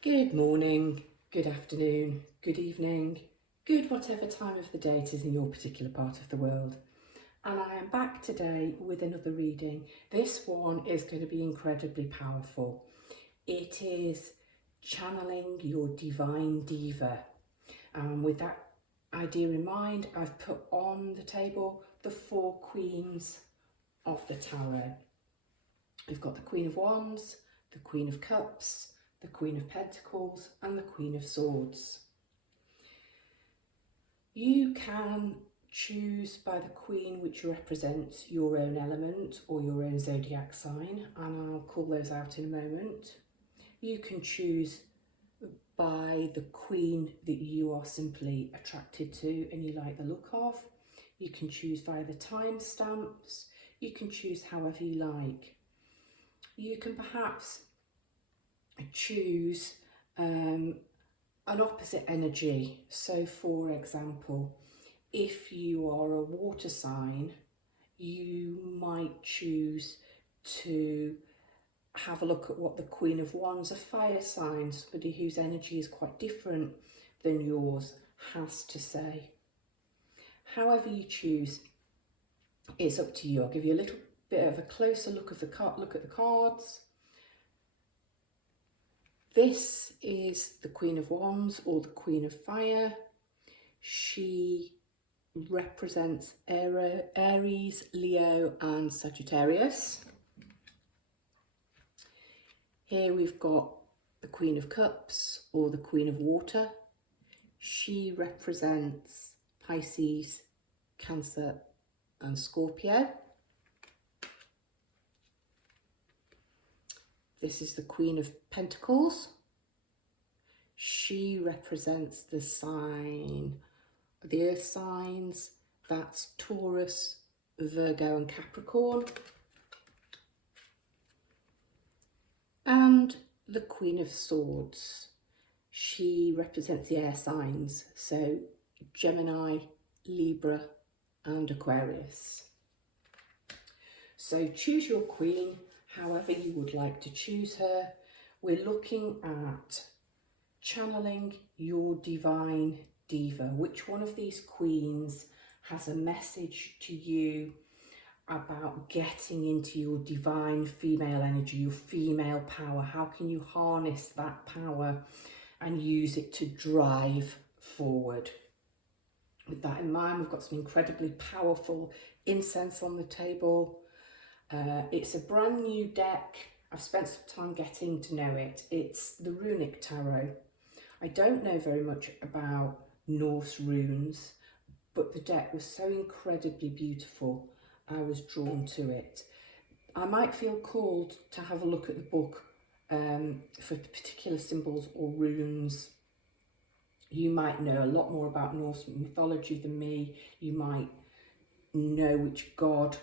Good morning, good afternoon, good evening, good whatever time of the day it is in your particular part of the world. And I am back today with another reading. This one is going to be incredibly powerful. It is channeling your divine diva. With that idea in mind, I've put on the table the 4 queens of the tarot. We've got the Queen of Wands, the Queen of Cups, the Queen of Pentacles and the Queen of Swords. You can choose by the Queen which represents your own element or your own zodiac sign, and I'll call those out in a moment. You can choose by the Queen that you are simply attracted to and you like the look of. You can choose via the timestamps. You can choose however you like. You can perhaps choose an opposite energy. So for example, if you are a water sign, you might choose to have a look at what the Queen of Wands, a fire sign, somebody whose energy is quite different than yours, has to say. However you choose, it's up to you. I'll give you a little bit of a closer look at the cards. This is the Queen of Wands or the Queen of Fire. She represents Aries, Leo and Sagittarius. Here we've got the Queen of Cups or the Queen of Water. She represents Pisces, Cancer and Scorpio. This is the Queen of Pentacles. She represents the earth signs, that's Taurus, Virgo and Capricorn. And the Queen of Swords. She represents the air signs, so Gemini, Libra and Aquarius. So choose your queen however you would like to choose her. We're looking at channeling your divine diva. Which one of these queens has a message to you about getting into your divine female energy, your female power? How can you harness that power and use it to drive forward? With that in mind, we've got some incredibly powerful incense on the table. It's a brand new deck. I've spent some time getting to know it. It's the Runic Tarot. I don't know very much about Norse runes, but the deck was so incredibly beautiful, I was drawn to it. I might feel called to have a look at the book for particular symbols or runes. You might know a lot more about Norse mythology than me. You might know which god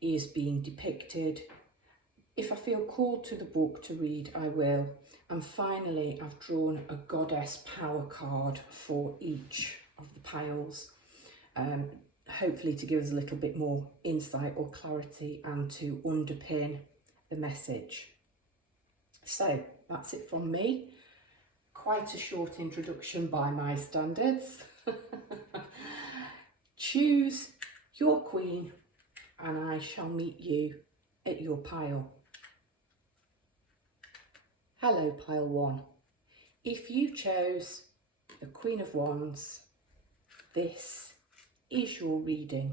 is being depicted. If I feel called to the book to read, I will. And finally, I've drawn a goddess power card for each of the piles, hopefully to give us a little bit more insight or clarity and to underpin the message. So that's it from me. Quite a short introduction by my standards. Choose your queen and I shall meet you at your pile. Hello, pile 1. If you chose the Queen of Wands, this is your reading.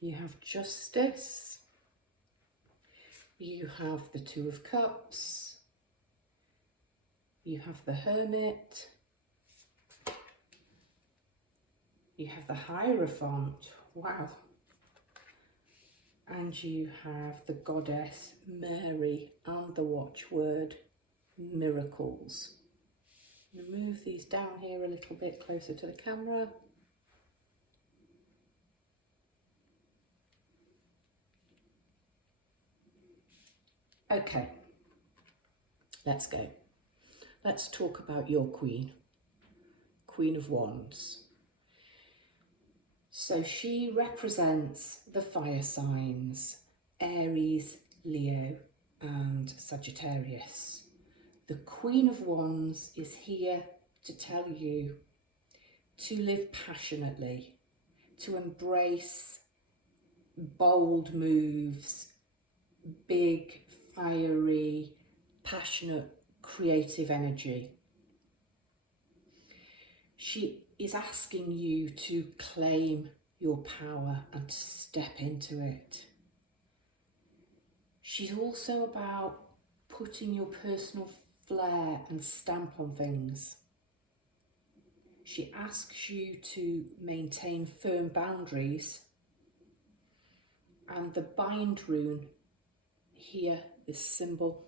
You have Justice, you have the Two of Cups, you have the Hermit, you have the Hierophant, wow, and you have the Goddess Mary and the watchword Miracles. I'm going to move these down here a little bit closer to the camera. Okay, let's go. Let's talk about your queen, Queen of Wands. So she represents the fire signs, Aries, Leo and Sagittarius. The Queen of Wands is here to tell you to live passionately, to embrace bold moves, big, fiery, passionate, creative energy. She is asking you to claim your power and to step into it. She's also about putting your personal flair and stamp on things. She asks you to maintain firm boundaries, and the bind rune here, this symbol,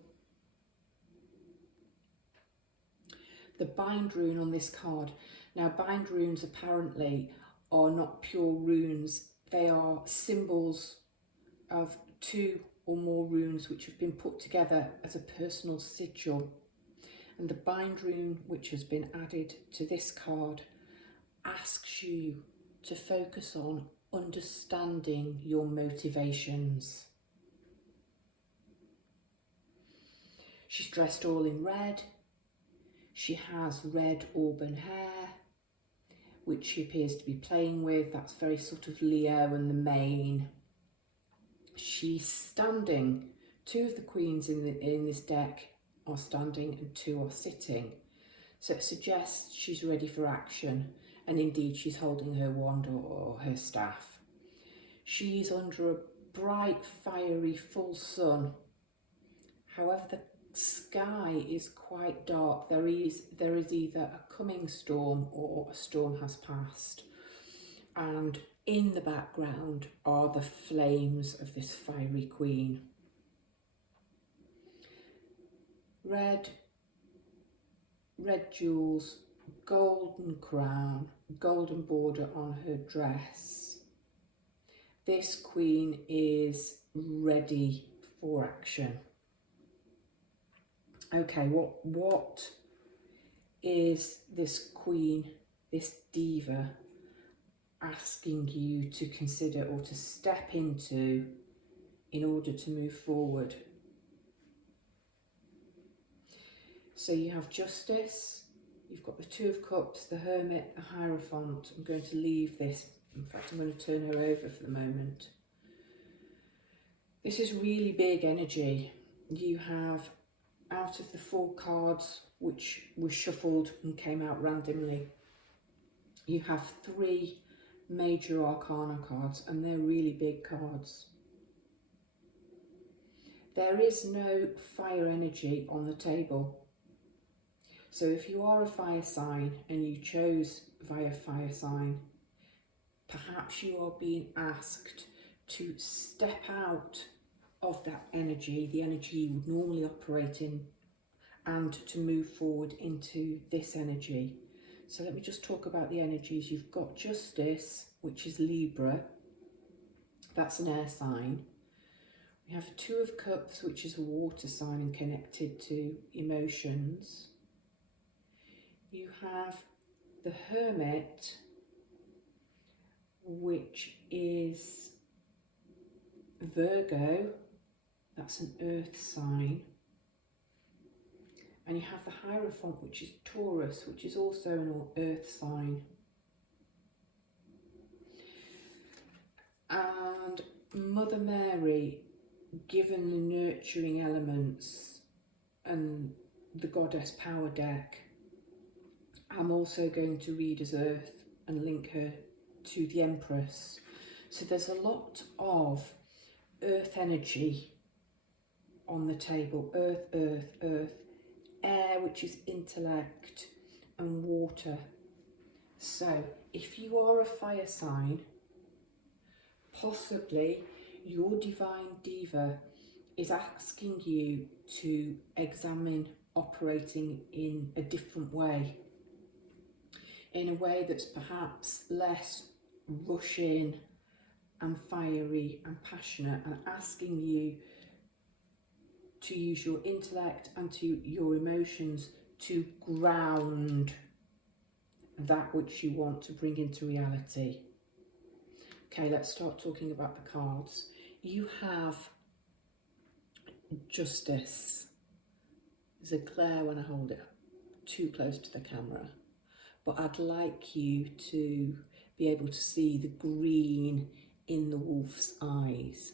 the bind rune on this card. Now, bind runes apparently are not pure runes. They are symbols of 2 or more runes which have been put together as a personal sigil. And the bind rune which has been added to this card asks you to focus on understanding your motivations. She's dressed all in red. She has red auburn hair, which she appears to be playing with. That's very sort of Leo and the mane. She's standing. 2 of the queens in this deck are standing and 2 are sitting. So it suggests she's ready for action, and indeed she's holding her wand or her staff. She's under a bright, fiery, full sun. However, the sky is quite dark. There is either a coming storm or a storm has passed. And in the background are the flames of this fiery queen. Red jewels, golden crown, golden border on her dress. This queen is ready for action. Okay, what is this queen, this diva, asking you to consider or to step into in order to move forward? So you have Justice, you've got the 2 of Cups, the Hermit, the Hierophant. I'm going to leave this. In fact, I'm going to turn her over for the moment. This is really big energy. You have, out of the 4 cards which were shuffled and came out randomly, you have 3 major arcana cards, and they're really big cards. There is no fire energy on the table. So if you are a fire sign and you chose via fire sign, perhaps you are being asked to step out of that energy, the energy you would normally operate in, and to move forward into this energy. So let me just talk about the energies. You've got Justice, which is Libra. That's an air sign. We have 2 of Cups, which is a water sign and connected to emotions. You have the Hermit, which is Virgo. That's an earth sign. And you have the Hierophant, which is Taurus, which is also an earth sign. And Mother Mary, given the nurturing elements and the Goddess Power deck, I'm also going to read as Earth and link her to the Empress. So there's a lot of Earth energy on the table. Earth, Earth, Earth. Air, which is intellect, and water. So if you are a fire sign, possibly your divine diva is asking you to examine operating in a different way, in a way that's perhaps less rushing and fiery and passionate, and asking you to use your intellect and to your emotions to ground that which you want to bring into reality. Okay, let's start talking about the cards. You have justice. There's a glare when I hold it too close to the camera, but I'd like you to be able to see the green in the wolf's eyes.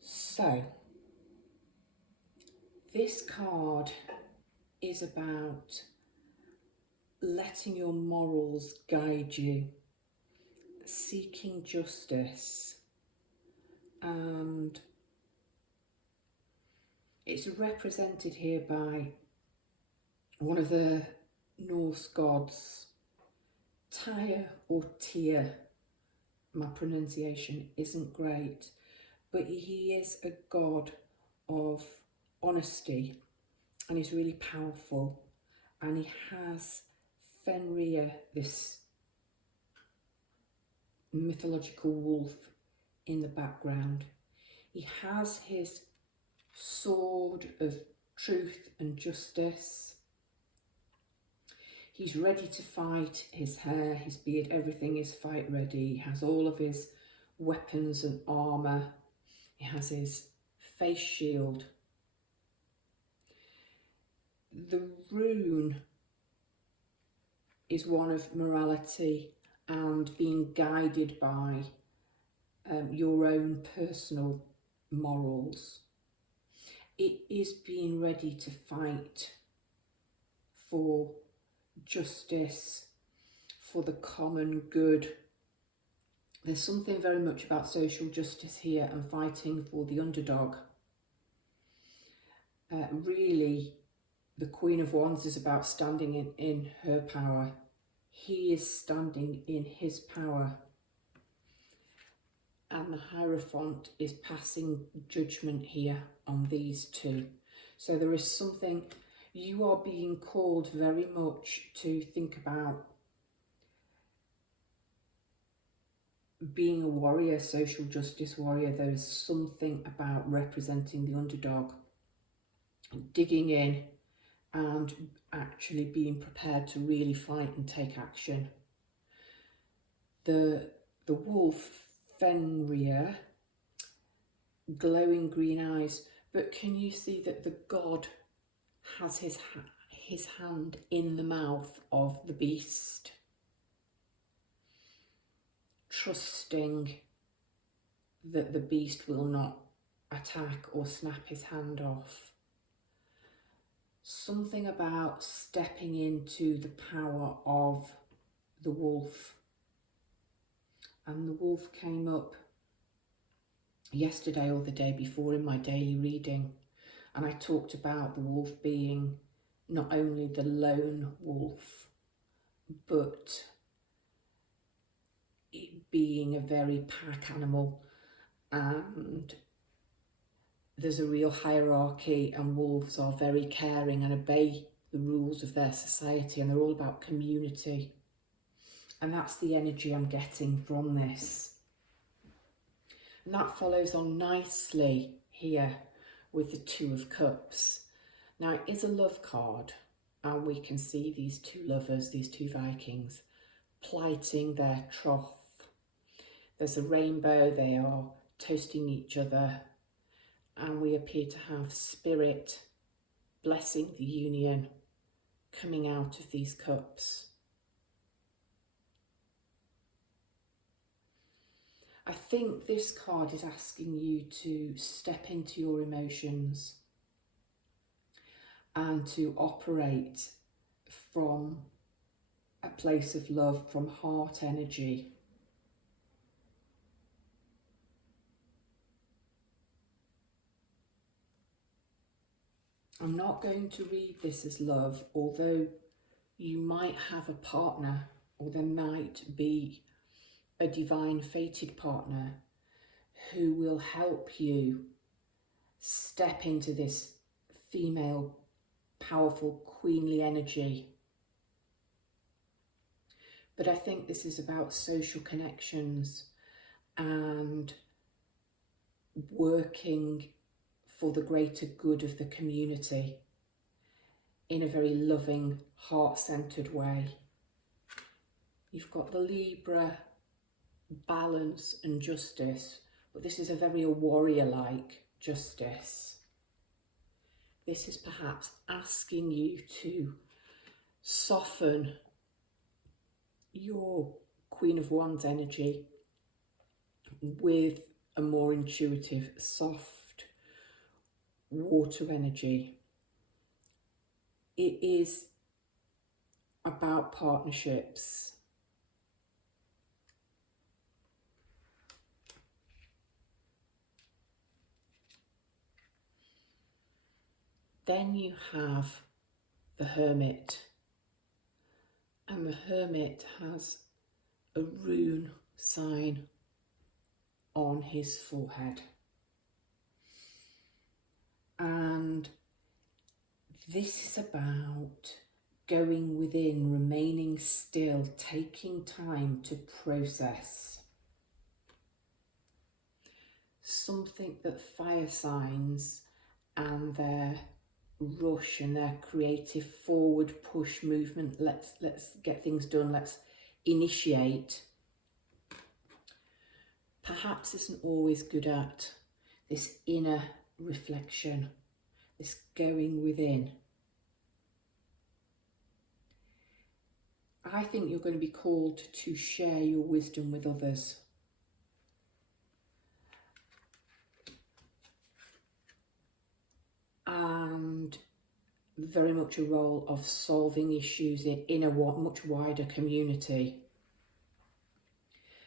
So, this card is about letting your morals guide you, seeking justice, and it's represented here by one of the Norse gods, Tyr or Tyr. My pronunciation isn't great, but he is a god of honesty and he's really powerful, and he has Fenrir, this mythological wolf, in the background. He has his sword of truth and justice. He's ready to fight. His hair, his beard, everything is fight ready. He has all of his weapons and armour. He has his face shield. The rune is one of morality and being guided by your own personal morals. It is being ready to fight for justice, for the common good. There's something very much about social justice here and fighting for the underdog. Really, the Queen of Wands is about standing in her power. He is standing in his power. And the Hierophant is passing judgment here on these two. So there is something, you are being called very much to think about being a warrior, social justice warrior. There is something about representing the underdog, digging in and actually being prepared to really fight and take action. The wolf, Fenrir, glowing green eyes, but can you see that the god has his hand in the mouth of the beast, trusting that the beast will not attack or snap his hand off. Something about stepping into the power of the wolf. And the wolf came up yesterday or the day before in my daily reading, and I talked about the wolf being not only the lone wolf, but it being a very pack animal, and there's a real hierarchy, and wolves are very caring and obey the rules of their society, and they're all about community. And that's the energy I'm getting from this. And that follows on nicely here with the Two of Cups. Now, it is a love card, and we can see these two lovers, these two Vikings, plighting their troth. There's a rainbow, they are toasting each other, and we appear to have spirit blessing the union coming out of these cups. I think this card is asking you to step into your emotions and to operate from a place of love, from heart energy. I'm not going to read this as love, although you might have a partner, or there might be a divine fated partner who will help you step into this female, powerful, queenly energy. But I think this is about social connections and working for the greater good of the community in a very loving, heart-centered way. You've got the Libra, balance and justice, but this is a very warrior-like justice. This is perhaps asking you to soften your Queen of Wands energy with a more intuitive, soft water energy. It is about partnerships. Then you have the Hermit, and the Hermit has a rune sign on his forehead. And this is about going within, remaining still, taking time to process. Something that fire signs and their rush and their creative forward push movement, let's get things done, let's initiate, perhaps isn't always good at this inner reflection, this going within. I think you're going to be called to share your wisdom with others. And very much a role of solving issues in a much wider community.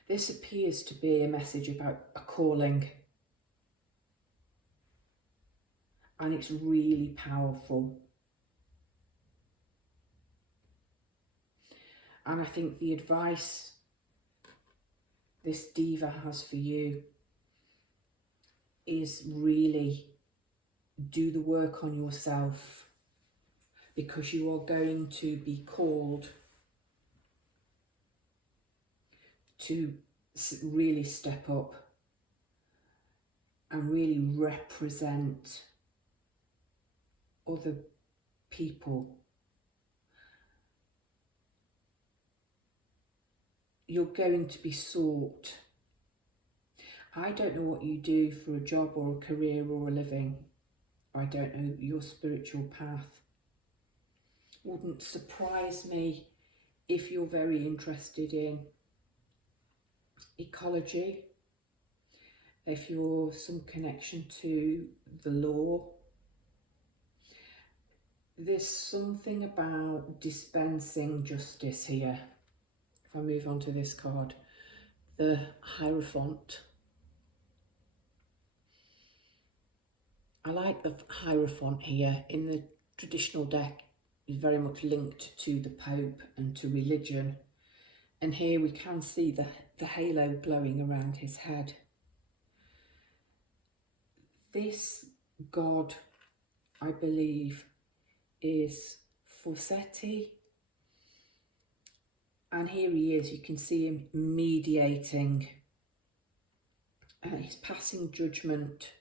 This appears to be a message about a calling. And it's really powerful. And I think the advice this Diva has for you is really do the work on yourself, because you are going to be called to really step up and really represent other people. You're going to be sought. I don't know what you do for a job or a career or a living. I don't know your spiritual path. Wouldn't surprise me if you're very interested in ecology, if you're some connection to the law. There's something about dispensing justice here. If I move on to this card, the Hierophant. I like the Hierophant here. In the traditional deck, is very much linked to the Pope and to religion. And here we can see the halo glowing around his head. This god, I believe, is Forsetti. And here he is, you can see him mediating. He's passing judgment.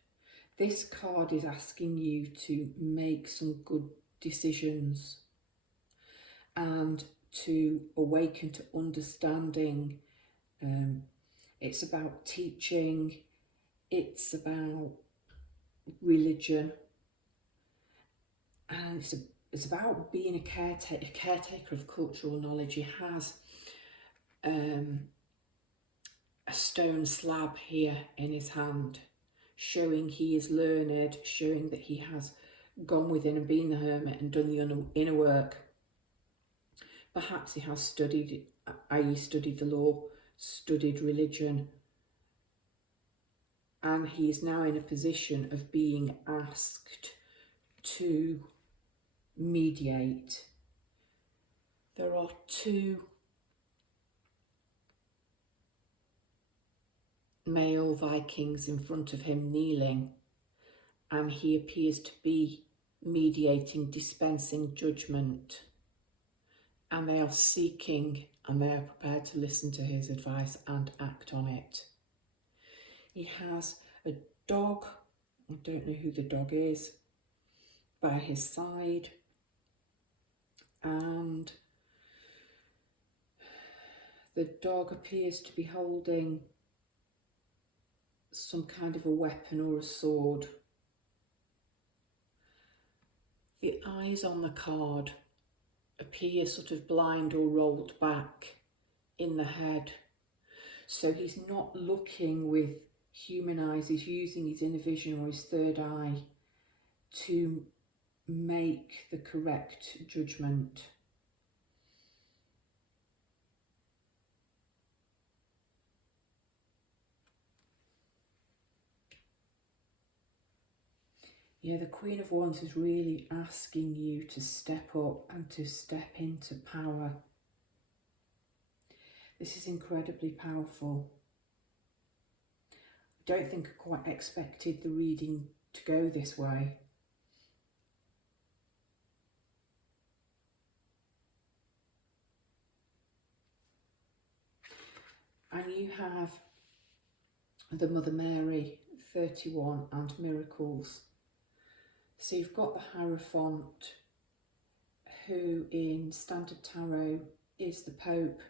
This card is asking you to make some good decisions and to awaken to understanding. It's about teaching, it's about religion, and it's about being a caretaker of cultural knowledge. He has a stone slab here in his hand, showing he is learned, showing that he has gone within and been the hermit and done the inner work. Perhaps he has studied, i.e. studied the law, studied religion, and he is now in a position of being asked to mediate. There are two male Vikings in front of him kneeling, and he appears to be mediating, dispensing judgment, and they are seeking and they are prepared to listen to his advice and act on it. He has a dog, I don't know who the dog is, by his side, and the dog appears to be holding some kind of a weapon or a sword. The eyes on the card appear sort of blind or rolled back in the head. So he's not looking with human eyes, he's using his inner vision or his third eye to make the correct judgment. Yeah, the Queen of Wands is really asking you to step up and to step into power. This is incredibly powerful. I don't think I quite expected the reading to go this way. And you have the Mother Mary, 31, and miracles. So you've got the Hierophant, who in Standard Tarot is the Pope.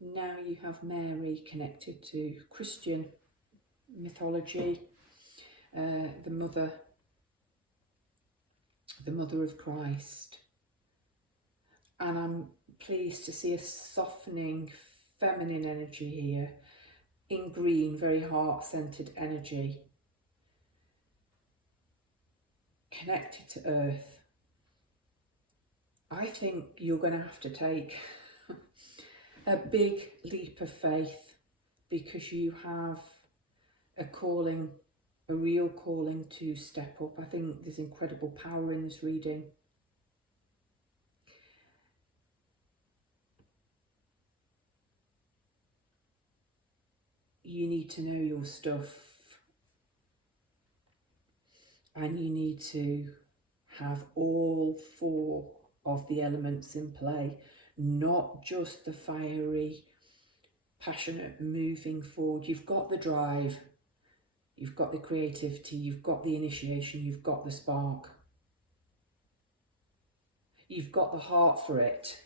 Now you have Mary connected to Christian mythology, the mother of Christ. And I'm pleased to see a softening feminine energy here, in green, very heart-centered energy, connected to earth. I think you're going to have to take a big leap of faith, because you have a calling, a real calling to step up. I think there's incredible power in this reading. You need to know your stuff, and you need to have all four of the elements in play, not just the fiery, passionate moving forward. You've got the drive, you've got the creativity, you've got the initiation, you've got the spark, you've got the heart for it,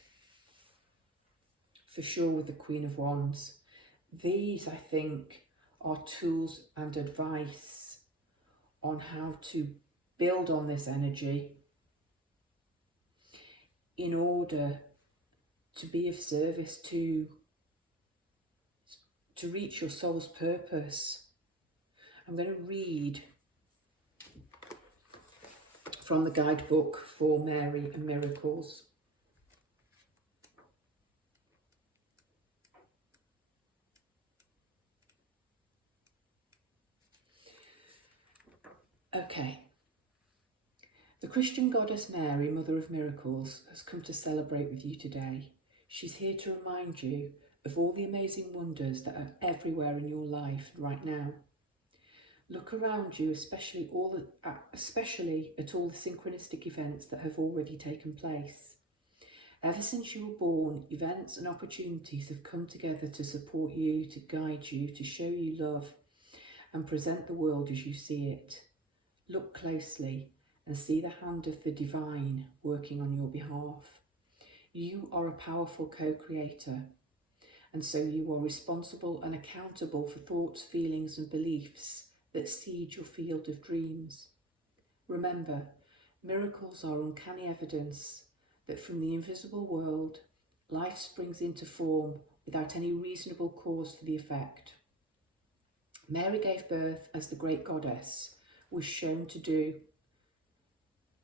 for sure, with the Queen of Wands. These, I think, are tools and advice on how to build on this energy in order to be of service, to reach your soul's purpose. I'm going to read from the guidebook for Mary and Miracles. Okay. The Christian goddess Mary, Mother of Miracles, has come to celebrate with you today. She's here to remind you of all the amazing wonders that are everywhere in your life right now. Look around you, especially at all the synchronistic events that have already taken place. Ever since you were born, events and opportunities have come together to support you, to guide you, to show you love and present the world as you see it. Look closely and see the hand of the divine working on your behalf. You are a powerful co-creator, and so you are responsible and accountable for thoughts, feelings and beliefs that seed your field of dreams. Remember, miracles are uncanny evidence that from the invisible world, life springs into form without any reasonable cause for the effect. Mary gave birth as the great goddess was shown to do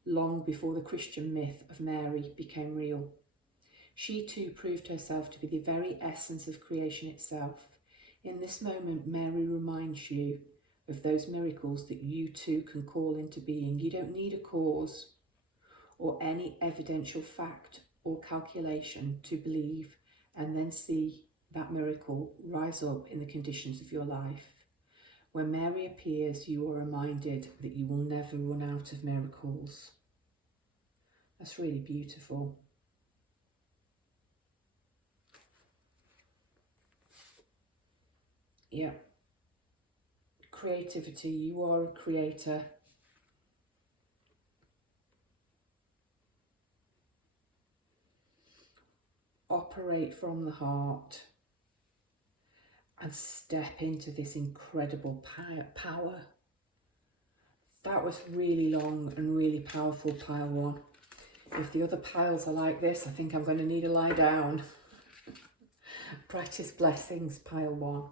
long before the Christian myth of Mary became real. She too proved herself to be the very essence of creation itself. In this moment, Mary reminds you of those miracles that you too can call into being. You don't need a cause or any evidential fact or calculation to believe and then see that miracle rise up in the conditions of your life. When Mary appears, you are reminded that you will never run out of miracles. That's really beautiful. Yeah. Creativity, you are a creator. Operate from the heart and step into this incredible power. That was really long and really powerful, pile one. If the other piles are like this, I think I'm going to need to lie down. Brightest blessings, pile one.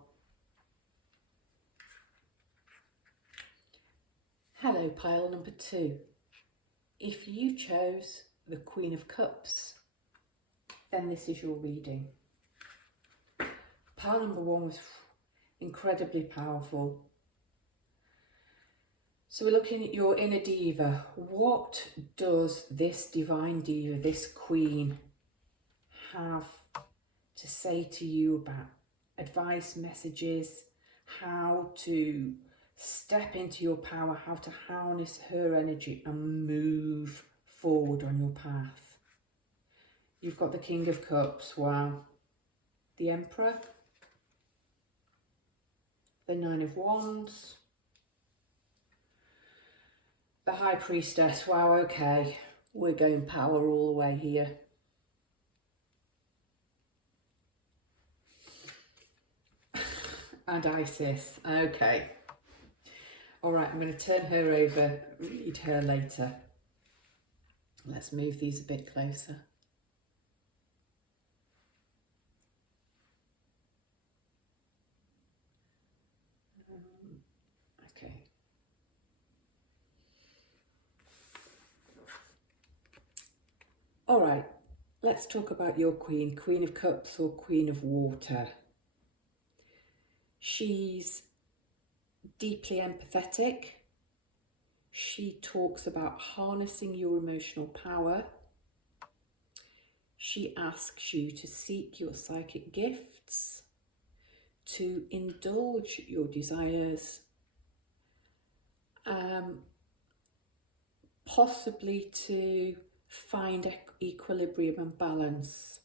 Hello, pile number two. If you chose the Queen of Cups, then this is your reading. Pile number one was incredibly powerful. So we're looking at your inner diva. What does this divine diva, this queen, have to say to you about advice, messages, how to step into your power, how to harness her energy and move forward on your path? You've got the King of Cups, wow. The Emperor, the Nine of Wands, the High Priestess, wow, okay. We're going power all the way here. And Isis, okay. All right, I'm going to turn her over, read her later. Let's move these a bit closer. Okay. All right, let's talk about your queen, Queen of Cups or Queen of Water. She's deeply empathetic. She talks about harnessing your emotional power. She asks you to seek your psychic gifts, to indulge your desires, possibly to find equilibrium and balance.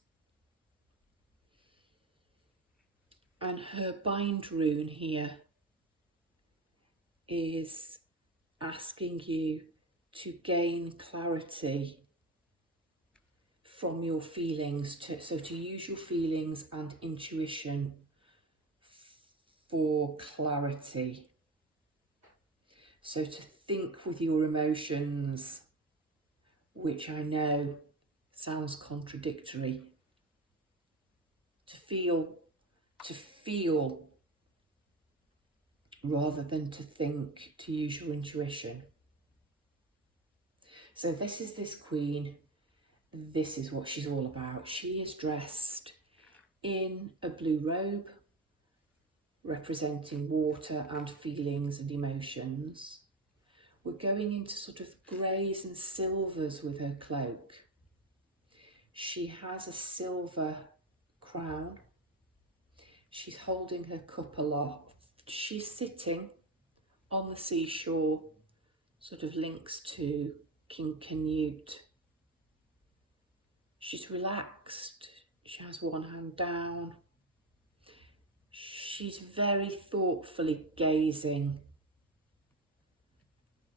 And her bind rune here is asking you to gain clarity from your feelings, so to use your feelings and intuition for clarity. So to think with your emotions, which I know sounds contradictory. To feel rather than to think, to use your intuition. So this is this queen. This is what she's all about. She is dressed in a blue robe representing water and feelings and emotions. We're going into sort of greys and silvers with her cloak. She has a silver crown. She's holding her cup aloft. She's sitting on the seashore, sort of links to King Canute. She's relaxed. She has one hand down. She's very thoughtfully gazing.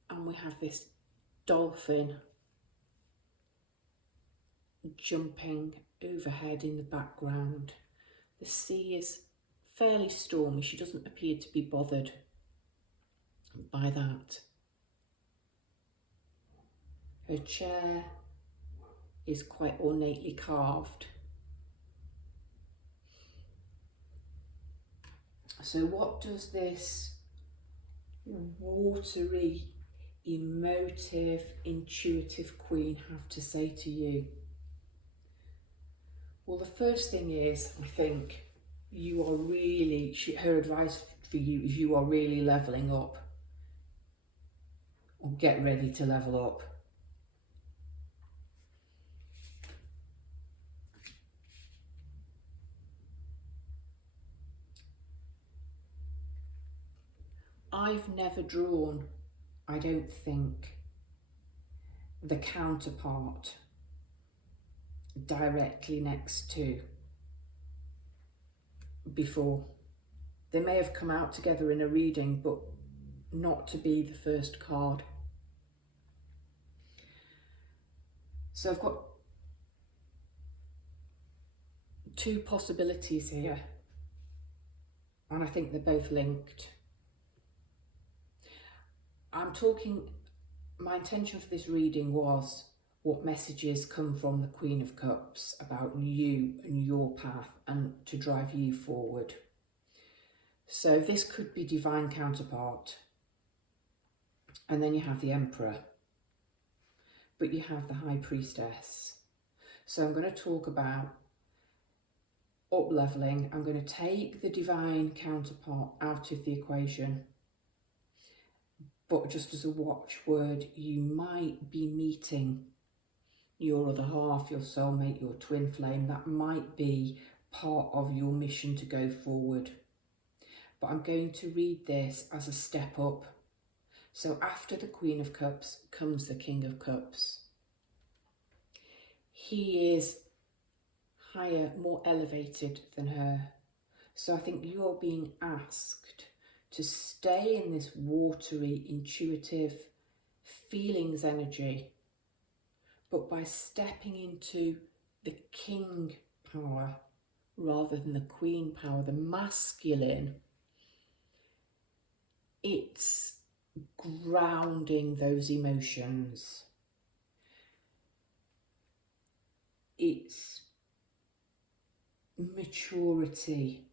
And we have this dolphin jumping overhead in the background. The sea is fairly stormy. She doesn't appear to be bothered by that. Her chair is quite ornately carved. So what does this watery, emotive, intuitive queen have to say to you? Well, the first thing is, I think, you are really, her advice for you is you are really levelling up. Or get ready to level up. I've never drawn, I don't think, the counterpart directly next to before. They may have come out together in a reading, but not to be the first card. So I've got two possibilities here. And I think they're both linked. My intention for this reading was what messages come from the Queen of Cups about you and your path and to drive you forward. So this could be divine counterpart. And then you have the Emperor. But you have the High Priestess. So I'm going to talk about up-leveling. I'm going to take the divine counterpart out of the equation. But just as a watchword, you might be meeting your other half, your soulmate, your twin flame. That might be part of your mission to go forward. But I'm going to read this as a step up. So after the Queen of Cups comes the King of Cups. He is higher, more elevated than her. So I think you're being asked to stay in this watery, intuitive feelings energy, but by stepping into the king power rather than the queen power, the masculine, it's grounding those emotions. It's maturity.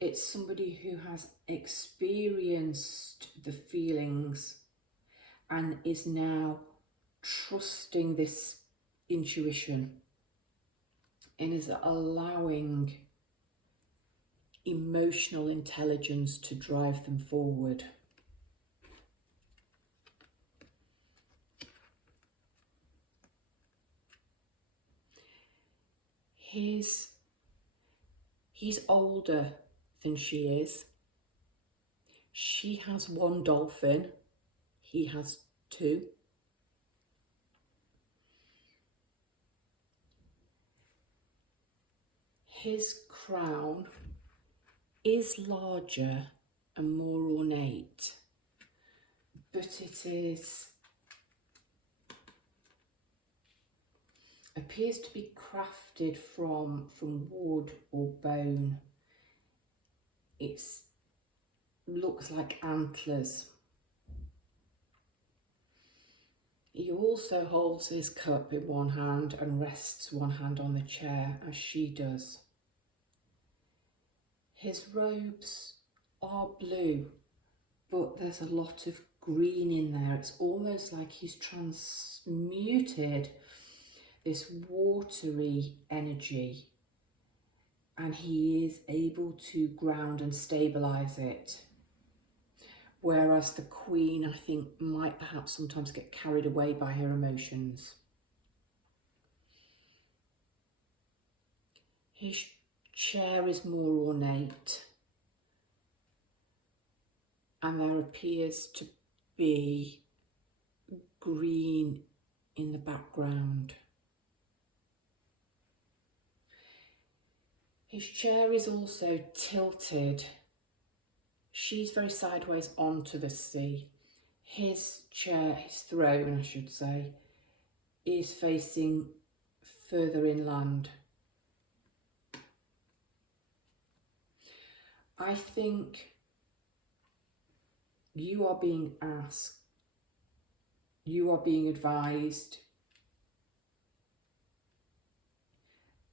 It's somebody who has experienced the feelings and is now trusting this intuition and is allowing emotional intelligence to drive them forward. He's older than she is. She has one dolphin. He has two. His crown is larger and more ornate, but it appears to be crafted from wood or bone. It looks like antlers. He also holds his cup in one hand and rests one hand on the chair as she does. His robes are blue, but there's a lot of green in there. It's almost like he's transmuted this watery energy and he is able to ground and stabilize it. Whereas the Queen, I think, might perhaps sometimes get carried away by her emotions. His chair is more ornate and there appears to be green in the background. His chair is also tilted. She's very sideways onto the sea. His chair, his throne I should say, is facing further inland. I think you are being asked, you are being advised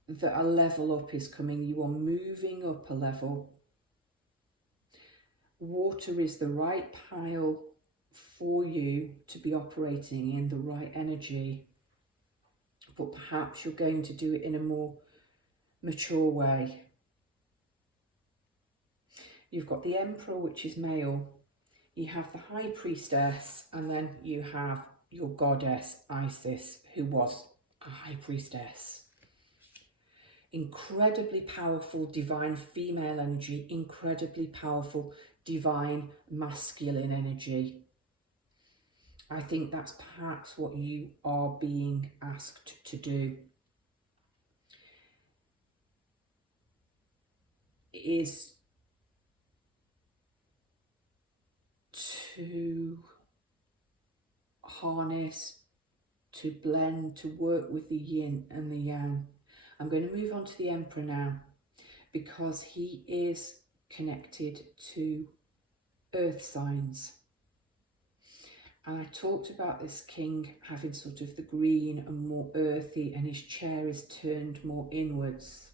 that a level up is coming. You are moving up a level. Water is the right pile for you to be operating in, the right energy, but perhaps you're going to do it in a more mature way. You've got the Emperor, which is male. You have the High Priestess, and then you have your goddess Isis, who was a High Priestess. Incredibly powerful divine female energy, incredibly powerful divine masculine energy. I think that's perhaps what you are being asked to do. Is to harness, to blend, to work with the yin and the yang. I'm going to move on to the Emperor now. because he is connected to earth signs. And I talked about this king having sort of the green and more earthy, and his chair is turned more inwards.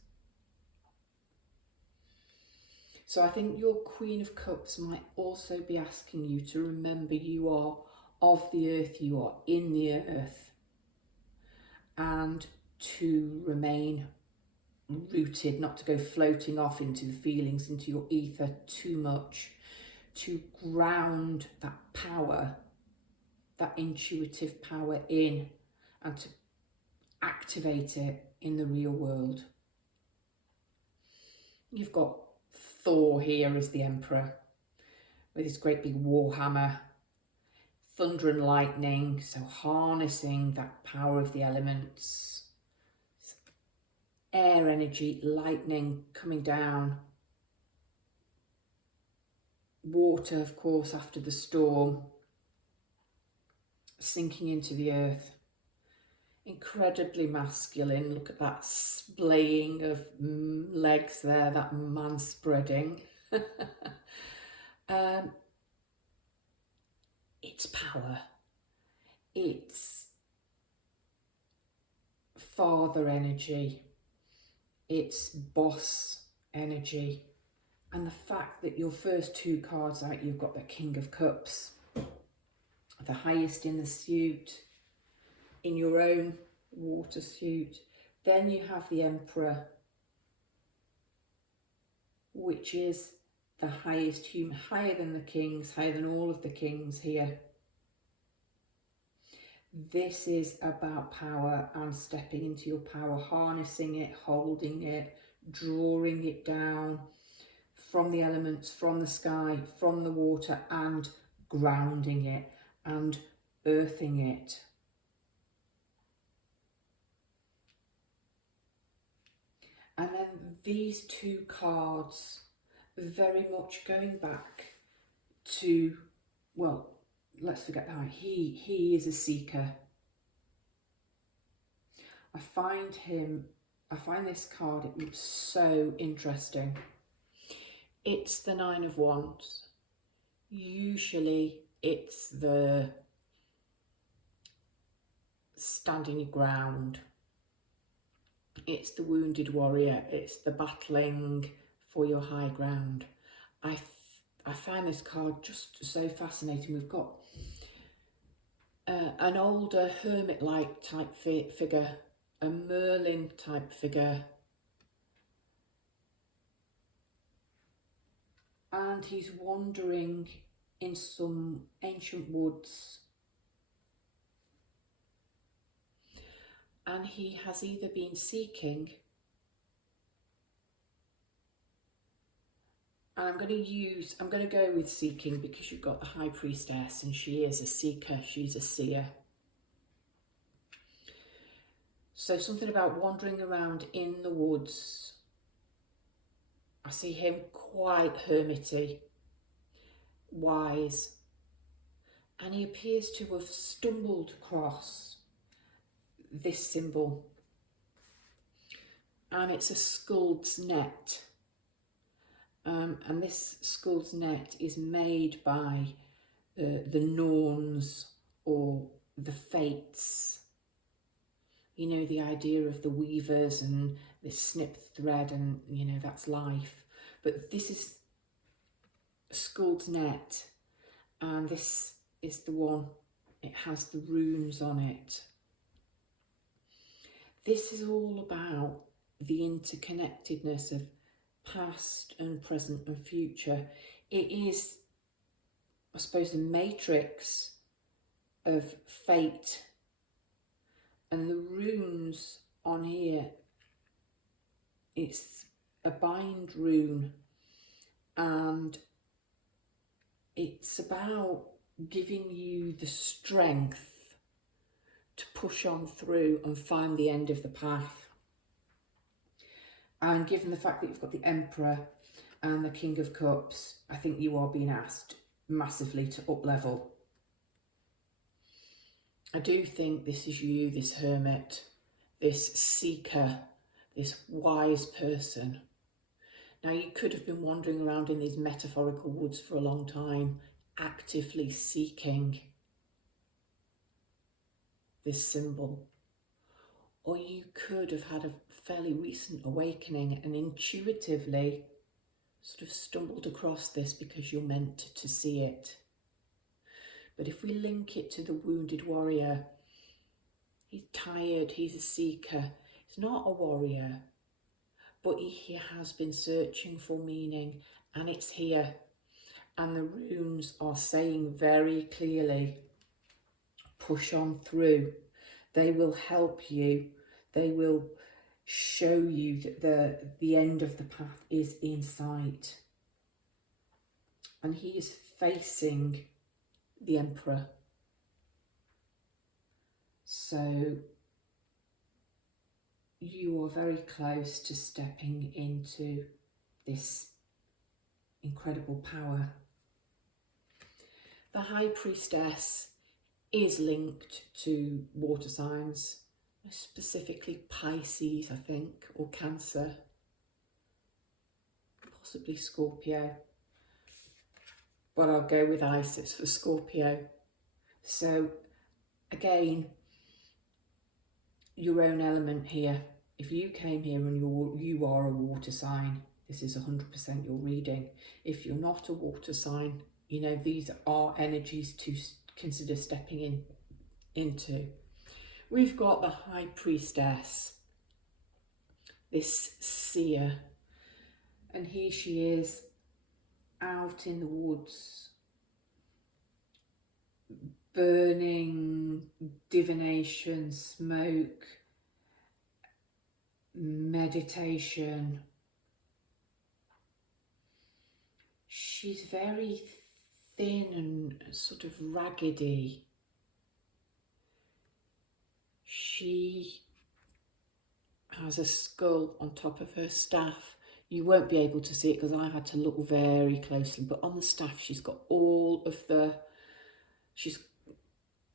So I think your Queen of Cups might also be asking you to remember you are of the earth, you are in the earth, and to remain rooted, not to go floating off into the feelings, into your ether too much, to ground that power, that intuitive power in, and to activate it in the real world. You've got Thor here as the Emperor with his great big war hammer, thunder and lightning, so harnessing that power of the elements, air energy, lightning coming down, water, of course, after the storm, sinking into the earth. Incredibly masculine. Look at that splaying of legs there, that man spreading. It's power. It's father energy. It's boss energy. And the fact that your first two cards out, you've got the King of Cups, the highest in the suit, in your own water suit. Then you have the Emperor, which is the highest human, higher than the kings, higher than all of the kings here. This is about power and stepping into your power, harnessing it, holding it, drawing it down from the elements, from the sky, from the water, and grounding it and earthing it. And then these two cards, very much going back to, well, let's forget that. He is a seeker. I find this card so interesting. It's the Nine of Wands. Usually it's the standing your ground. It's the wounded warrior. It's the battling for your high ground. I find this card just so fascinating. We've got an older hermit-like type figure, a Merlin type figure. And he's wandering in some ancient woods. And he has either been seeking, and I'm going to go with seeking because you've got the High Priestess and she is a seeker, she's a seer. So something about wandering around in the woods. I see him quite hermity, wise, and he appears to have stumbled across this symbol, and it's a skull's net, and this skull's net is made by the Norns or the Fates. You know, the idea of the weavers and this snip thread, and you know, that's life. But this is a skull's net, and this is the one, it has the runes on it. This is all about the interconnectedness of past and present and future. It is, I suppose, the matrix of fate. And the runes on here, it's a bind rune, and it's about giving you the strength to push on through and find the end of the path. And given the fact that you've got the Emperor and the King of Cups, I think you are being asked massively to up level. I do think this is you, this hermit, this seeker, this wise person Now, you could have been wandering around in these metaphorical woods for a long time, actively seeking this symbol. Or you could have had a fairly recent awakening and intuitively sort of stumbled across this because you're meant to see it. But if we link it to the wounded warrior, he's tired, he's a seeker, he's not a warrior, but he has been searching for meaning, and it's here. And the runes are saying very clearly, push on through. They will help you. They will show you that the end of the path is in sight. And he is facing the Emperor. So you are very close to stepping into this incredible power. The High Priestess is linked to water signs, specifically Pisces, I think, or Cancer, possibly Scorpio, but I'll go with Isis for Scorpio. So again, your own element here. If you came here and you are a water sign, this is 100% your reading. If you're not a water sign, you know, these are energies to consider stepping into. We've got the High Priestess, this seer, and here she is out in the woods, burning, divination, smoke, meditation. She's very thin and sort of raggedy. She has a skull on top of her staff. You won't be able to see it because I had to look very closely, but on the staff she's got all of the, she's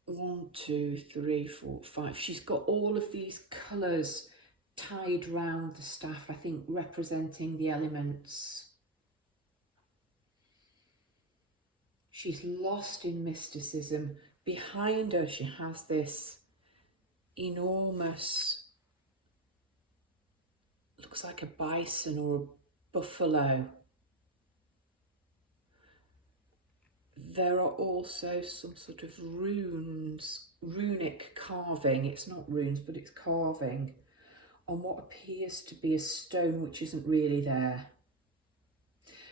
1, 2, 3, 4, 5. She's got all of these colours tied round the staff, I think representing the elements. She's lost in mysticism. Behind her she has this enormous, looks like a bison or a buffalo. There are also some sort of runes, runic carving. It's not runes, but it's carving on what appears to be a stone which isn't really there.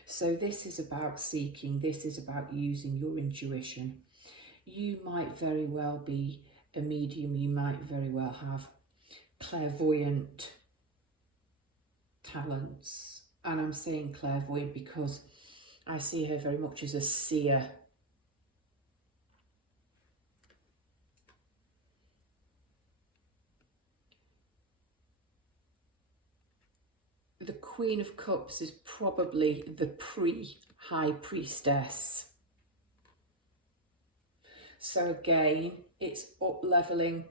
So this is about seeking. This is about using your intuition. You might very well be a medium. You might very well have clairvoyant talents. And I'm saying clairvoyant because I see her very much as a seer. The Queen of Cups is probably the pre-High Priestess. So again, it's up-leveling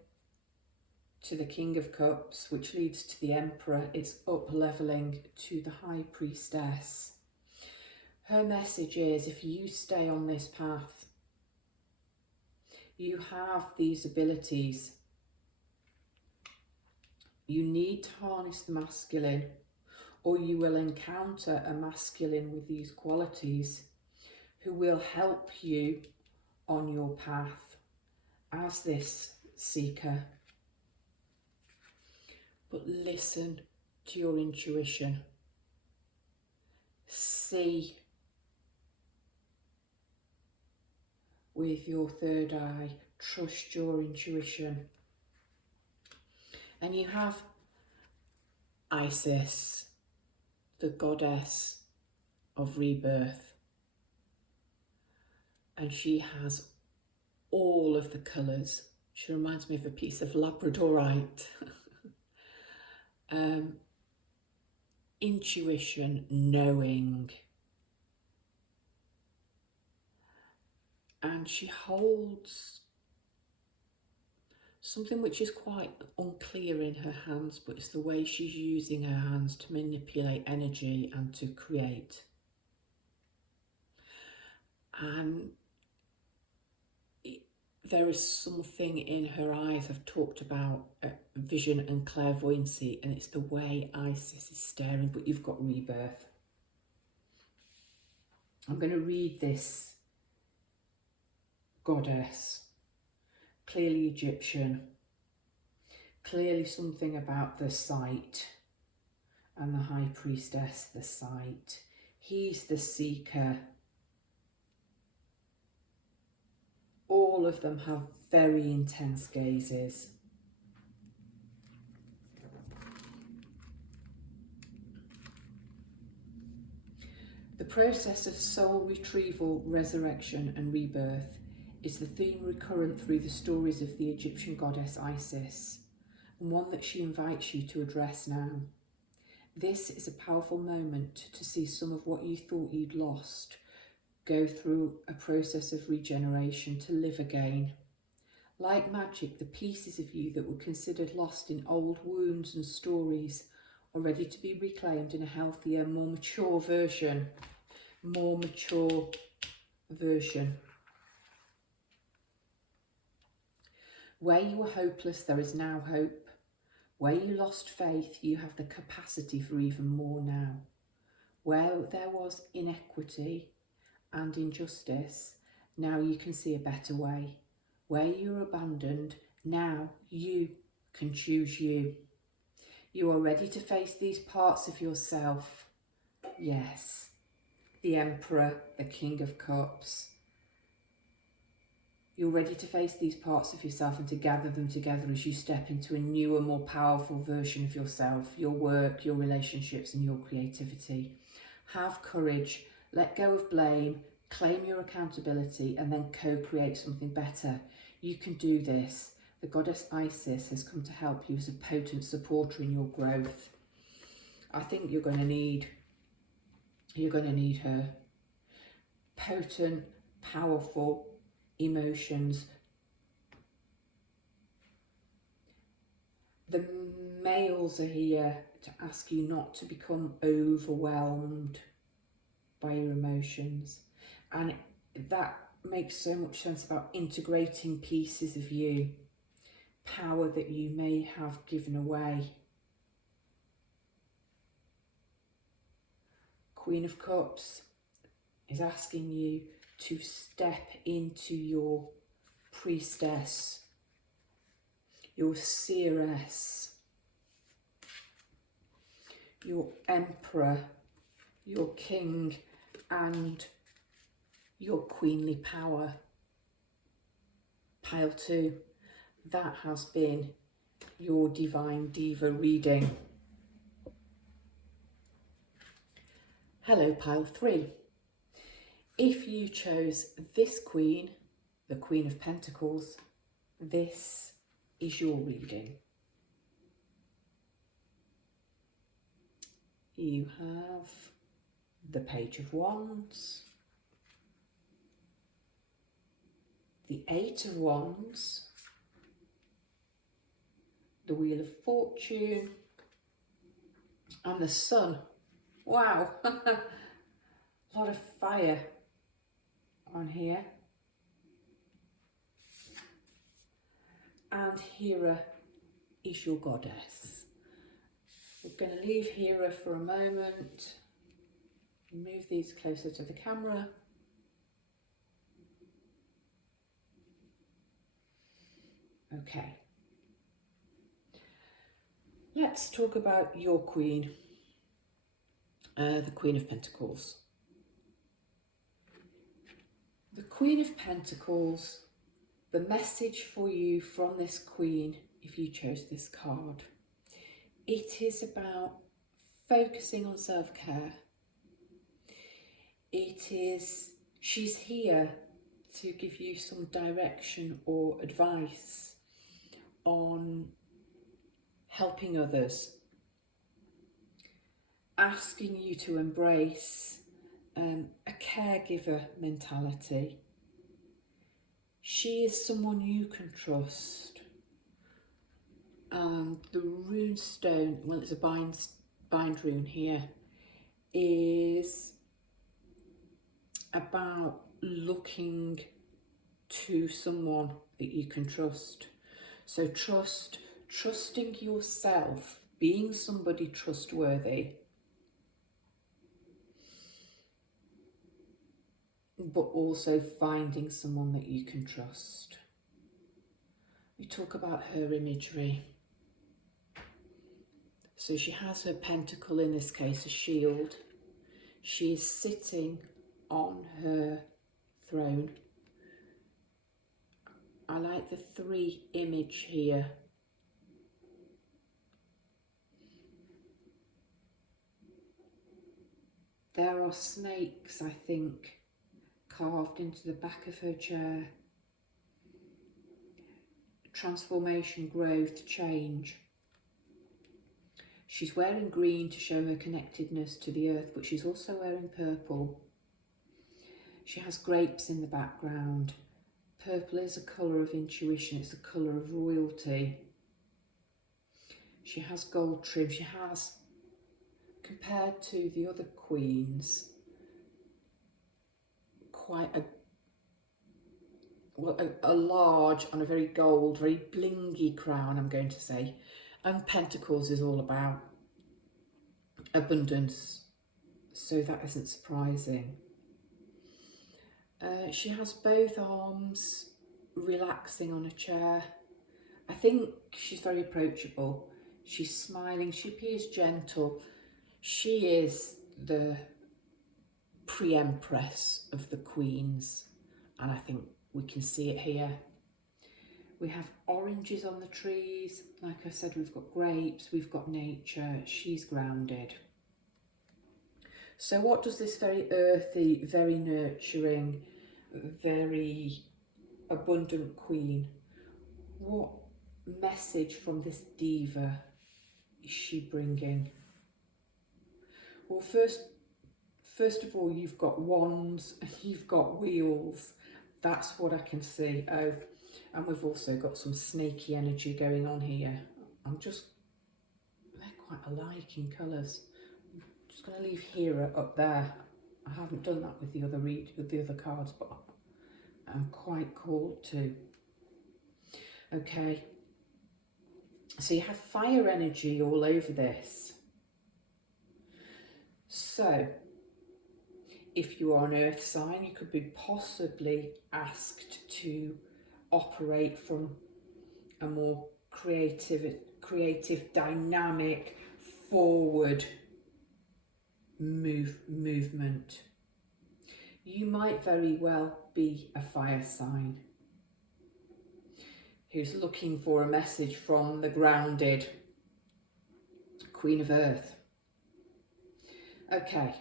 to the King of Cups, which leads to the Emperor. It's up-leveling to the High Priestess. Her message is, if you stay on this path, you have these abilities. You need to harness the masculine, or you will encounter a masculine with these qualities who will help you on your path as this seeker. But listen to your intuition. See with your third eye. Trust your intuition. And you have Isis, the goddess of rebirth. And she has all of the colours. She reminds me of a piece of labradorite. Intuition, knowing. And she holds something which is quite unclear in her hands, but it's the way she's using her hands to manipulate energy and to create. And there is something in her eyes. I've talked about vision and clairvoyancy, and it's the way Isis is staring, but you've got rebirth. I'm going to read this goddess, clearly Egyptian, clearly something about the sight, and the high priestess, the sight. He's the seeker. All of them have very intense gazes. The process of soul retrieval, resurrection and rebirth is the theme recurrent through the stories of the Egyptian goddess Isis, and one that she invites you to address now. This is a powerful moment to see some of what you thought you'd lost go through a process of regeneration to live again. Like magic, the pieces of you that were considered lost in old wounds and stories are ready to be reclaimed in a healthier, more mature version. More mature version. Where you were hopeless, there is now hope. Where you lost faith, you have the capacity for even more now. Where there was inequity and injustice, now you can see a better way. Where you're abandoned, now you can choose you. You are ready to face these parts of yourself. Yes, the Emperor, the King of Cups. You're ready to face these parts of yourself and to gather them together as you step into a newer, more powerful version of yourself, your work, your relationships and your creativity. Have courage, let go of blame, claim your accountability and then co-create something better. You can do this. The goddess Isis has come to help you as a potent supporter in your growth. I think you're going to need her. Potent, powerful emotions. The males are here to ask you not to become overwhelmed by your emotions, and that makes so much sense about integrating pieces of you, power that you may have given away. Queen of Cups is asking you to step into your priestess, your seeress, your emperor, your king and your queenly power. Pile 2, that has been your Divine Diva reading. Hello, Pile 3. If you chose this queen, the Queen of Pentacles, this is your reading. You have the Page of Wands, the Eight of Wands, the Wheel of Fortune, and the Sun. Wow, a lot of fire on here. And Hera is your goddess. We're going to leave Hera for a moment. Move these closer to the camera. Okay. Let's talk about your queen, the Queen of Pentacles. The Queen of Pentacles, the message for you from this queen, if you chose this card, it is about focusing on self-care. She's here to give you some direction or advice on helping others, asking you to embrace a caregiver mentality. She is someone you can trust. The rune stone, well, it's a bind rune here, is about looking to someone that you can trust. So trusting yourself, being somebody trustworthy, but also finding someone that you can trust. We talk about her imagery. So she has her pentacle, in this case a shield. She is sitting on her throne. I like the 3 image here. There are snakes, I think, carved into the back of her chair. Transformation, growth, change. She's wearing green to show her connectedness to the earth, but she's also wearing purple. She has grapes in the background. Purple is a colour of intuition, it's a colour of royalty. She has gold trim. She has, compared to the other queens, quite a large and a very gold, very blingy crown, I'm going to say. And Pentacles is all about abundance, so that isn't surprising. She has both arms relaxing on a chair. I think she's very approachable. She's smiling. She appears gentle. She is the pre-empress of the queens, and I think we can see it here. We have oranges on the trees. Like I said, we've got grapes, we've got nature. She's grounded. So what does this very earthy, very nurturing, very abundant queen, what message from this diva is she bringing? Well, first of all, you've got wands and you've got wheels. That's what I can see. Oh, and we've also got some snaky energy going on here. They're quite alike in colours. I'm just going to leave Hera up there. I haven't done that with the other cards, but I'm quite called to. Okay, so you have fire energy all over this. So if you are an earth sign, you could be possibly asked to operate from a more creative, dynamic, forward movement. You might very well be a fire sign who's looking for a message from the grounded Queen of Earth. Okay,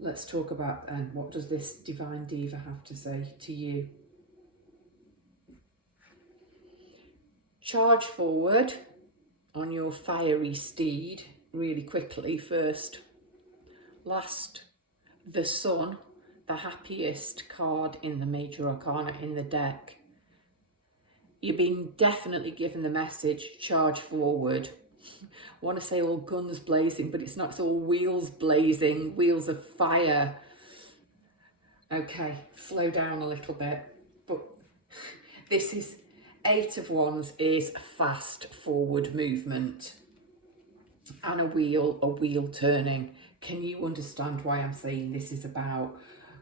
let's talk about then, what does this Divine Diva have to say to you? Charge forward on your fiery steed really quickly first. Last, the Sun, the happiest card in the Major Arcana in the deck. You've been definitely given the message, charge forward. I want to say all guns blazing, but it's not, it's all wheels blazing, wheels of fire. Okay, slow down a little bit. But this is 8 of Wands is fast forward movement. And a wheel turning. Can you understand why I'm saying this is about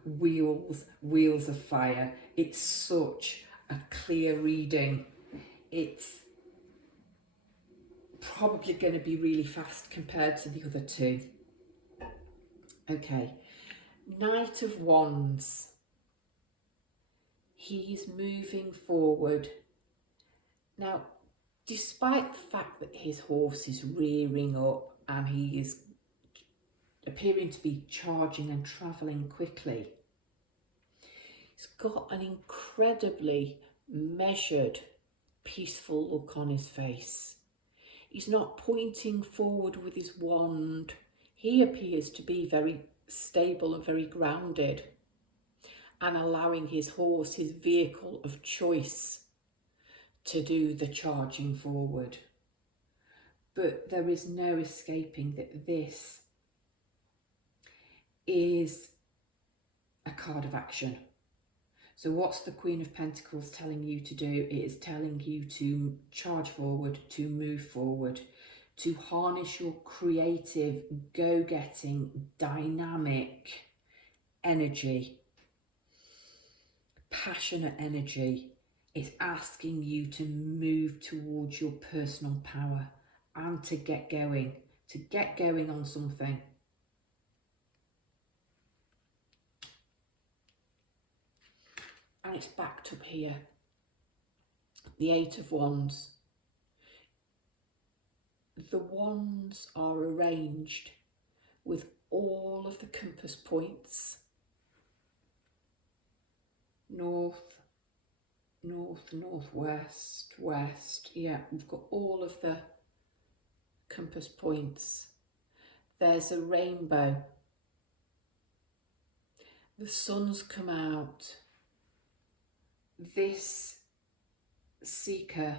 wheels of fire? It's such a clear reading. It's probably going to be really fast compared to the other two. Okay, Knight of Wands. He's moving forward. Now, despite the fact that his horse is rearing up and he is appearing to be charging and travelling quickly, he's got an incredibly measured, peaceful look on his face. He's not pointing forward with his wand. He appears to be very stable and very grounded and allowing his horse, his vehicle of choice, to do the charging forward. But there is no escaping that this is a card of action. So what's the Queen of Pentacles telling you to do? It is telling you to charge forward, to move forward, to harness your creative, go-getting, dynamic energy, passionate energy. It's asking you to move towards your personal power and to get going on something. And it's backed up here. The Eight of Wands. The wands are arranged with all of the compass points. North, north, northwest, west. Yeah, we've got all of the compass points. There's a rainbow. The sun's come out. This seeker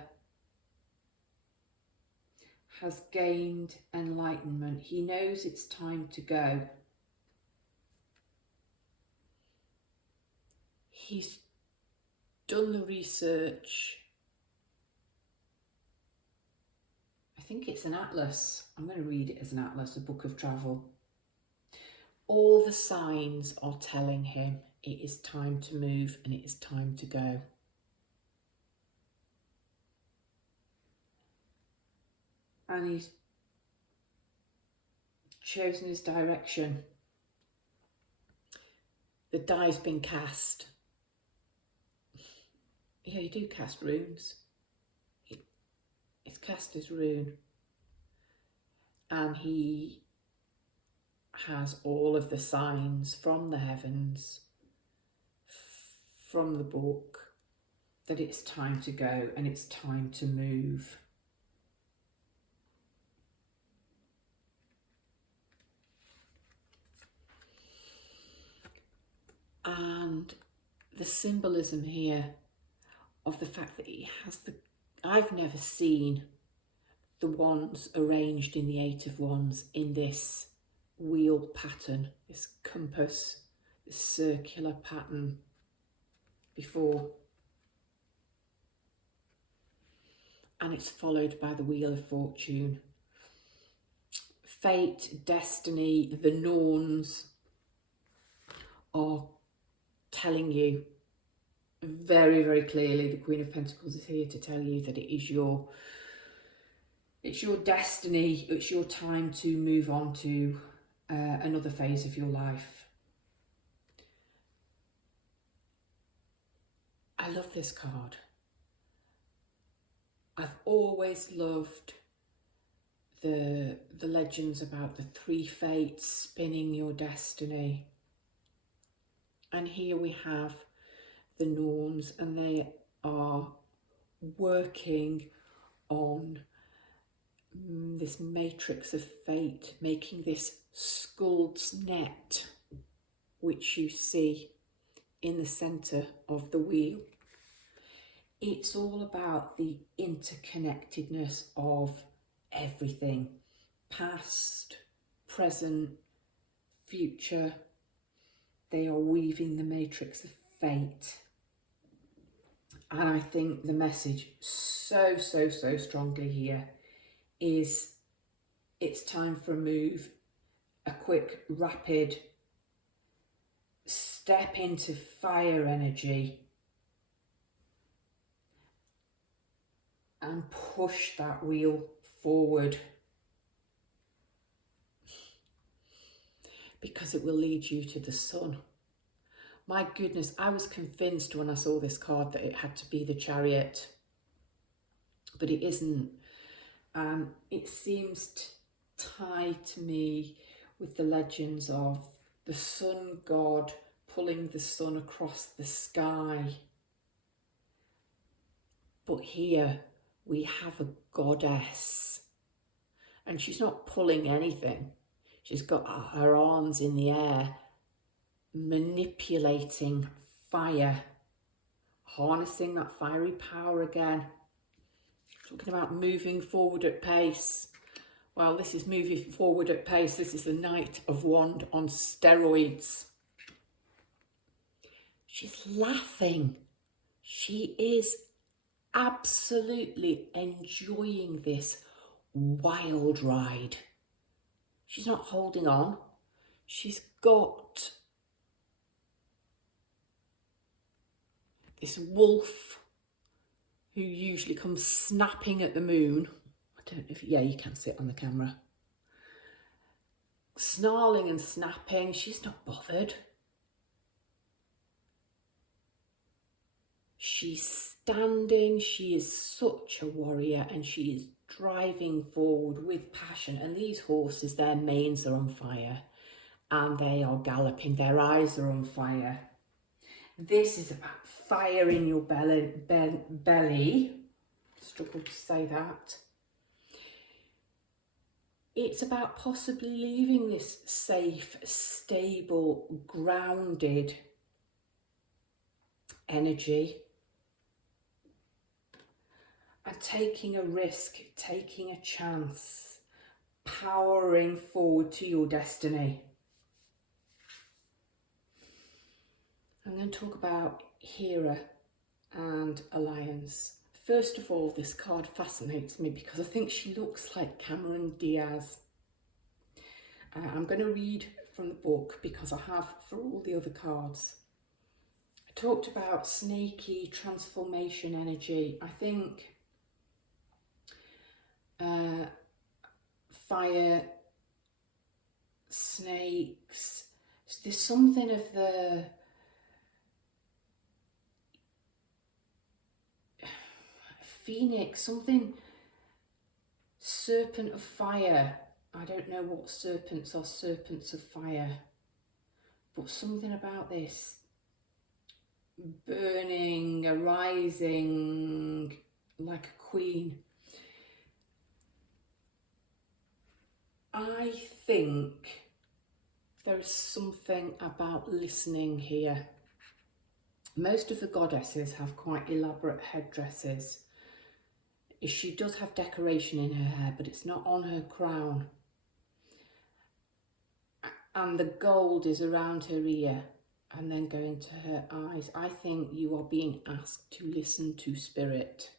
has gained enlightenment. He knows it's time to go. He's done the research. I think it's an atlas. I'm going to read it as an atlas, a book of travel. All the signs are telling him it is time to move and it is time to go. And he's chosen his direction. The die's been cast. Yeah, you do cast runes. It's cast his rune. And he has all of the signs from the heavens, from the book, that it's time to go and it's time to move. And the symbolism here of the fact that he has the... I've never seen the wands arranged in the Eight of Wands in this wheel pattern, this compass, this circular pattern before. And it's followed by the Wheel of Fortune. Fate, destiny, the Norns are telling you very, very clearly, the Queen of Pentacles is here to tell you that it's your destiny, it's your time to move on to another phase of your life. I love this card. I've always loved the legends about the three fates spinning your destiny. And here we have the Norns, and they are working on this matrix of fate, making this skull's net, which you see in the centre of the wheel. It's all about the interconnectedness of everything, past, present, future. They are weaving the matrix of fate. And I think the message so strongly here is it's time for a move, a quick, rapid step into fire energy and push that wheel forward, because it will lead you to the sun. My goodness, I was convinced when I saw this card that it had to be the Chariot, but it isn't. It seems to tie to me with the legends of the sun god pulling the sun across the sky. But here we have a goddess, and she's not pulling anything. She's got her arms in the air, manipulating fire, harnessing that fiery power again. Talking about moving forward at pace. Well, this is moving forward at pace. This is the Knight of Wands on steroids. She's laughing. She is absolutely enjoying this wild ride. She's not holding on. She's got this wolf who usually comes snapping at the moon. I don't know if, yeah, you can see it on the camera. Snarling and snapping. She's not bothered. She's standing. She is such a warrior and she is driving forward with passion. And these horses, their manes are on fire and they are galloping. Their eyes are on fire. This is about fire in your belly. Struggle to say that. It's about possibly leaving this safe, stable, grounded energy and taking a risk, taking a chance, powering forward to your destiny. I'm going to talk about Hera and Alliance. First of all, this card fascinates me because I think she looks like Cameron Diaz. I'm going to read from the book because I have for all the other cards. I talked about snaky transformation energy. I think fire, snakes, there's something of the phoenix, something serpent of fire. I don't know what serpents are serpents of fire, but something about this burning, arising like a queen. I think there is something about listening here. Most of the goddesses have quite elaborate headdresses. She does have decoration in her hair, but it's not on her crown. And the gold is around her ear and then going to her eyes. I think you are being asked to listen to spirit.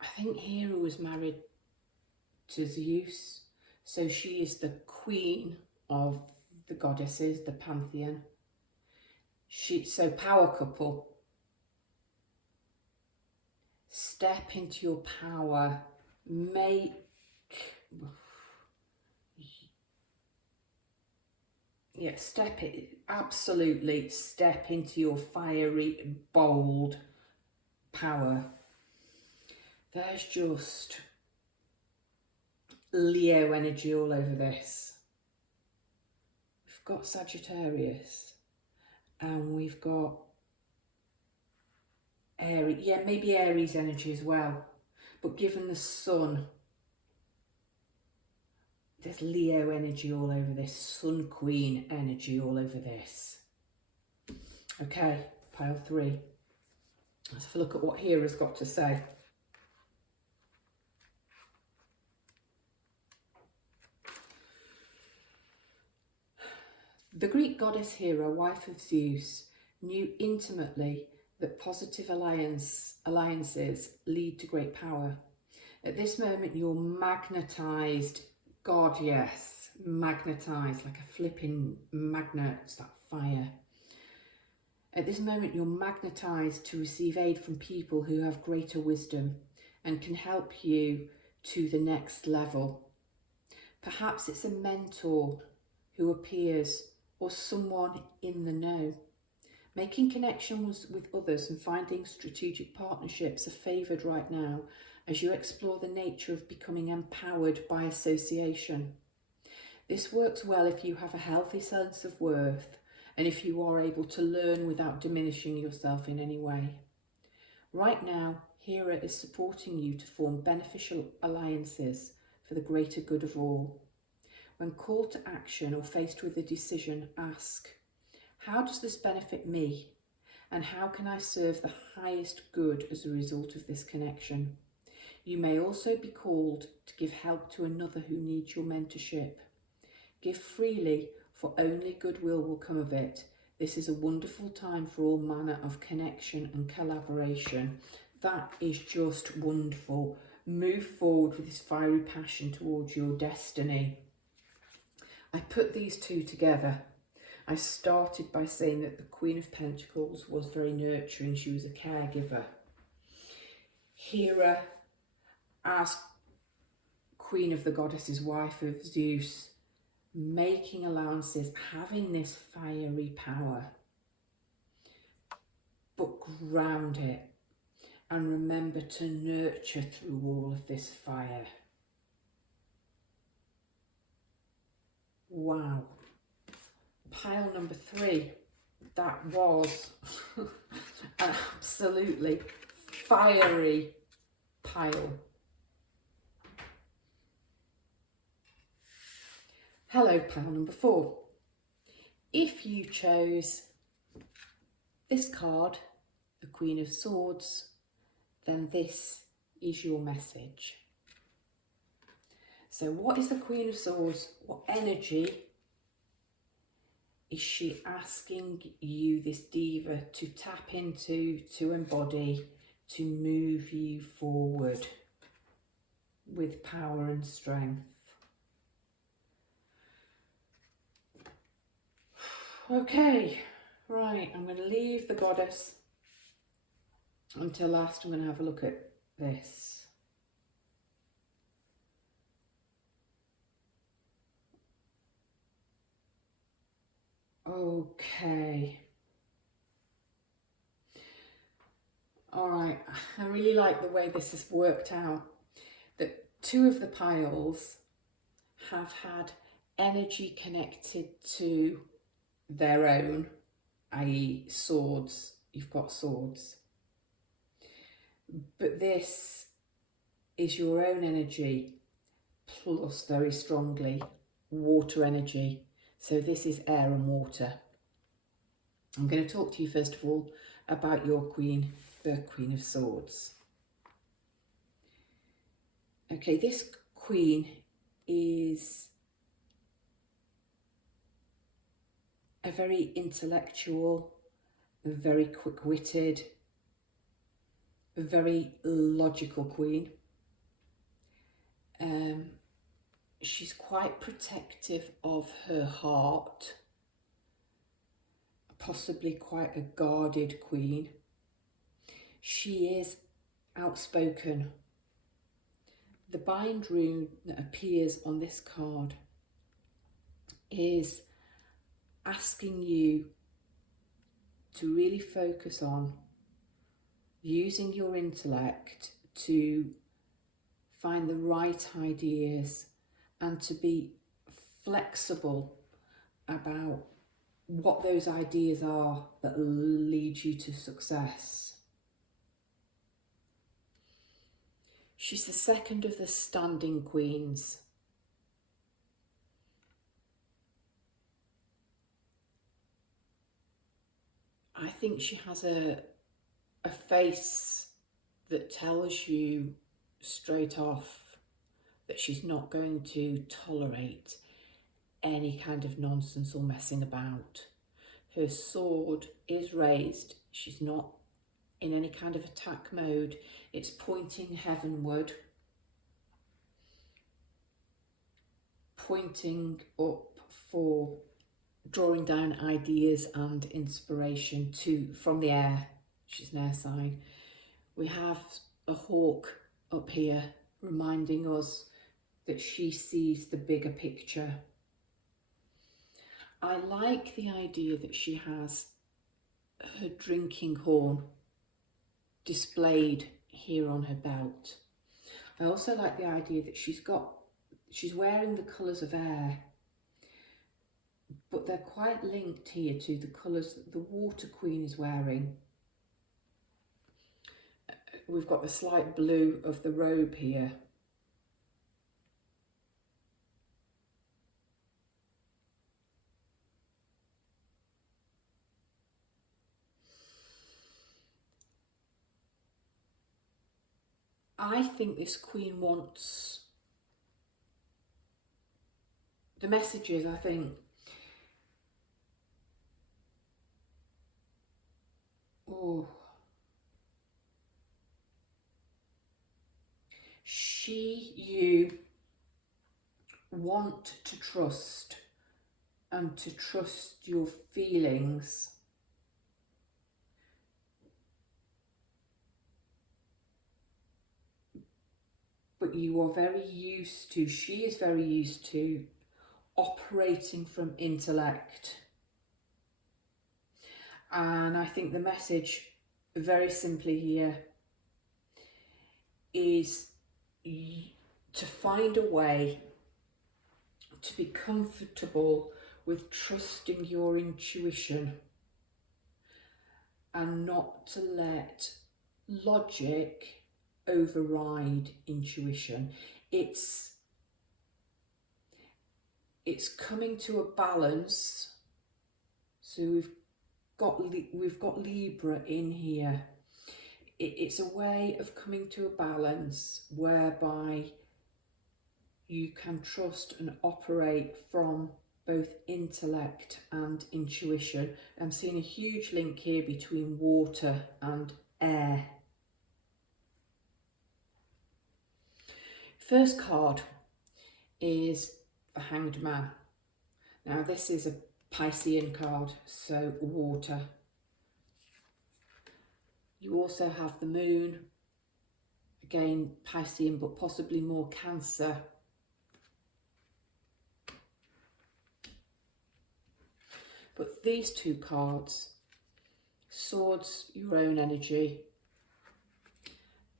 I think Hera was married to Zeus, so she is the queen of the goddesses, the pantheon. So power couple. Step into your power. Absolutely step into your fiery, bold power. There's just Leo energy all over this. We've got Sagittarius and we've got Aries. Yeah, maybe Aries energy as well. But given the sun, there's Leo energy all over this. Sun Queen energy all over this. Okay, pile 3. Let's have a look at what Hera's got to say. The Greek goddess Hera, wife of Zeus, knew intimately that positive alliances lead to great power. At this moment, you're magnetized. God, yes, magnetized like a flipping magnet. It's that fire. At this moment, you're magnetized to receive aid from people who have greater wisdom and can help you to the next level. Perhaps it's a mentor who appears or someone in the know. Making connections with others and finding strategic partnerships are favoured right now as you explore the nature of becoming empowered by association. This works well if you have a healthy sense of worth and if you are able to learn without diminishing yourself in any way. Right now, Hera is supporting you to form beneficial alliances for the greater good of all. When called to action or faced with a decision, ask, how does this benefit me? And how can I serve the highest good as a result of this connection? You may also be called to give help to another who needs your mentorship. Give freely, for only goodwill will come of it. This is a wonderful time for all manner of connection and collaboration. That is just wonderful. Move forward with this fiery passion towards your destiny. I put these two together. I started by saying that the Queen of Pentacles was very nurturing. She was a caregiver. Hera, as Queen of the Goddesses, wife of Zeus, making allowances, having this fiery power, but ground it and remember to nurture through all of this fire. Wow. Pile number 3, that was an absolutely fiery pile. Hello, pile number 4. If you chose this card, the Queen of Swords, then this is your message. So what is the Queen of Swords? What energy is she asking you, this diva, to tap into, to embody, to move you forward with power and strength? Okay, right, I'm going to leave the goddess until last. I'm going to have a look at this. Okay. All right, I really like the way this has worked out. That 2 of the piles have had energy connected to their own, i.e. swords. You've got swords. But this is your own energy plus very strongly water energy. So this is air and water. I'm going to talk to you first of all about your queen, the Queen of Swords. Okay, this queen is a very intellectual, very quick-witted, very logical queen. She's quite protective of her heart, possibly quite a guarded queen. She is outspoken. The bind rune that appears on this card is asking you to really focus on using your intellect to find the right ideas and to be flexible about what those ideas are that lead you to success. She's the second of the standing queens. I think she has a face that tells you straight off that she's not going to tolerate any kind of nonsense or messing about. Her sword is raised. She's not in any kind of attack mode. It's pointing heavenward, pointing up for drawing down ideas and inspiration from the air. She's an air sign. We have a hawk up here reminding us that she sees the bigger picture. I like the idea that she has her drinking horn displayed here on her belt. I also like the idea that she's wearing the colours of air, but they're quite linked here to the colours that the Water Queen is wearing. We've got the slight blue of the robe here. I think this Queen wants the messages, I think. Oh. You want to trust and to trust your feelings. But you are very used to, she is very used to operating from intellect. And I think the message, very simply here, is to find a way to be comfortable with trusting your intuition and not to let logic override intuition. It's coming to a balance. So we've got Libra in here. It's a way of coming to a balance whereby you can trust and operate from both intellect and intuition. I'm seeing a huge link here between water and air. First card is the Hanged Man. Now this is a Piscean card, so water. You also have the Moon, again Piscean, but possibly more Cancer. But these two cards, Swords, your own energy,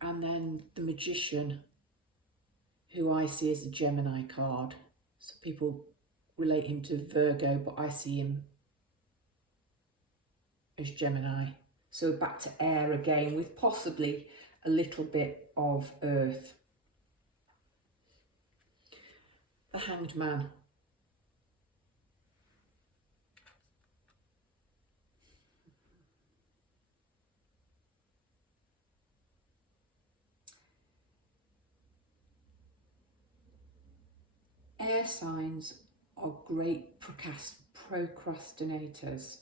and then the Magician, who I see as a Gemini card. So people relate him to Virgo, but I see him as Gemini. So back to air again, with possibly a little bit of earth. The Hanged Man. Air signs are great procrastinators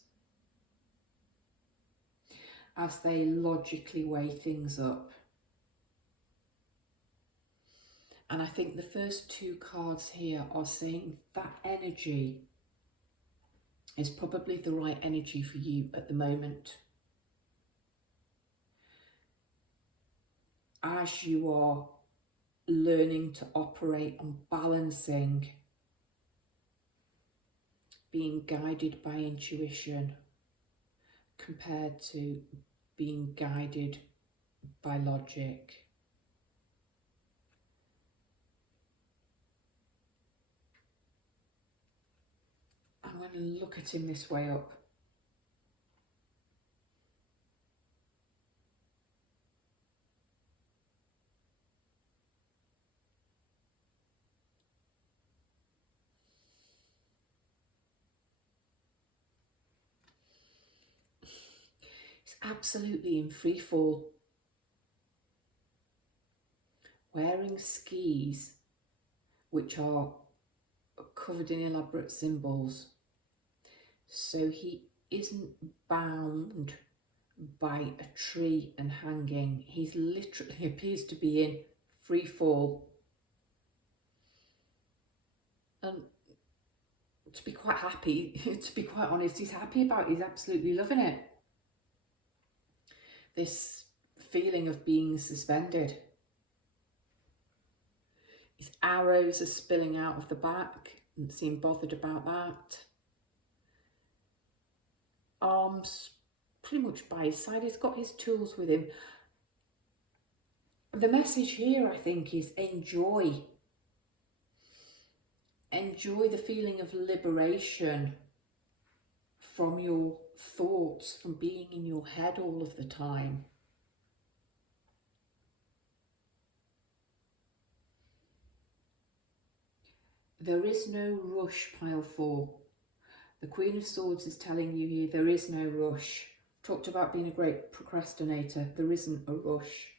as they logically weigh things up. And I think the first two cards here are saying that energy is probably the right energy for you at the moment. As you are learning to operate on balancing, being guided by intuition compared to being guided by logic. I'm going to look at him this way up. He's absolutely in free fall, wearing skis which are covered in elaborate symbols. So he isn't bound by a tree and hanging. He's literally appears to be in free fall. And to be quite happy, to be quite honest, he's happy about it. He's absolutely loving it. This feeling of being suspended. His arrows are spilling out of the back. Doesn't seem bothered about that. Arms pretty much by his side. He's got his tools with him. The message here, I think, is enjoy. Enjoy the feeling of liberation from your thoughts, from being in your head all of the time. There is no rush, pile 4. The Queen of Swords is telling you here there is no rush. Talked about being a great procrastinator. There isn't a rush.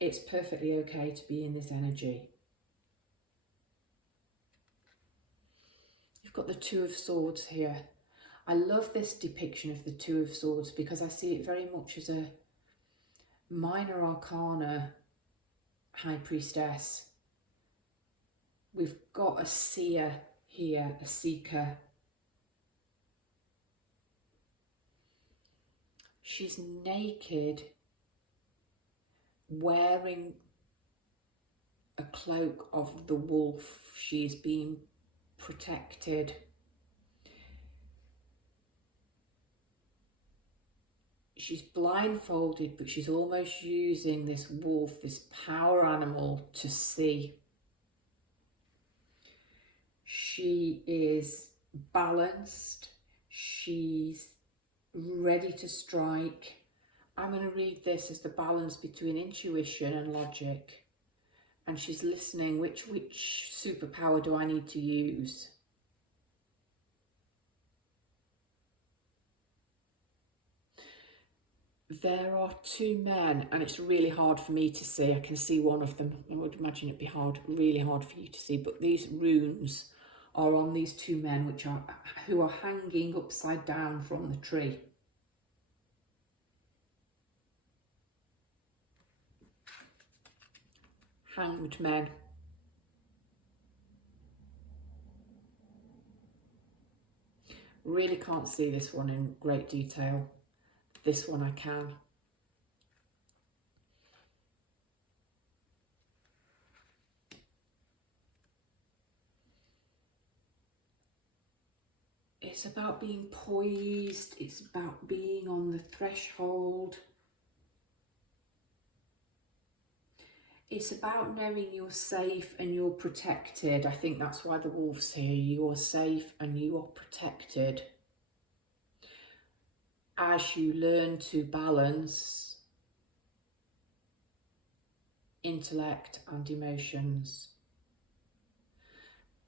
It's perfectly okay to be in this energy. You've got the Two of Swords here. I love this depiction of the Two of Swords because I see it very much as a minor arcana high priestess. We've got a seer here, a seeker. She's naked, wearing a cloak of the wolf. She's being protected. She's blindfolded, but she's almost using this wolf, this power animal, to see. She is balanced. She's ready to strike. I'm going to read this as the balance between intuition and logic. And she's listening, which superpower do I need to use? There are two men, and it's really hard for me to see. I can see one of them. I would imagine it'd be really hard for you to see. But these runes are on these two men, who are hanging upside down from the tree. Hanged men. Really can't see this one in great detail. This one I can. It's about being poised. It's about being on the threshold. It's about knowing you're safe and you're protected. I think that's why the wolf's here. You are safe and you are protected. As you learn to balance intellect and emotions,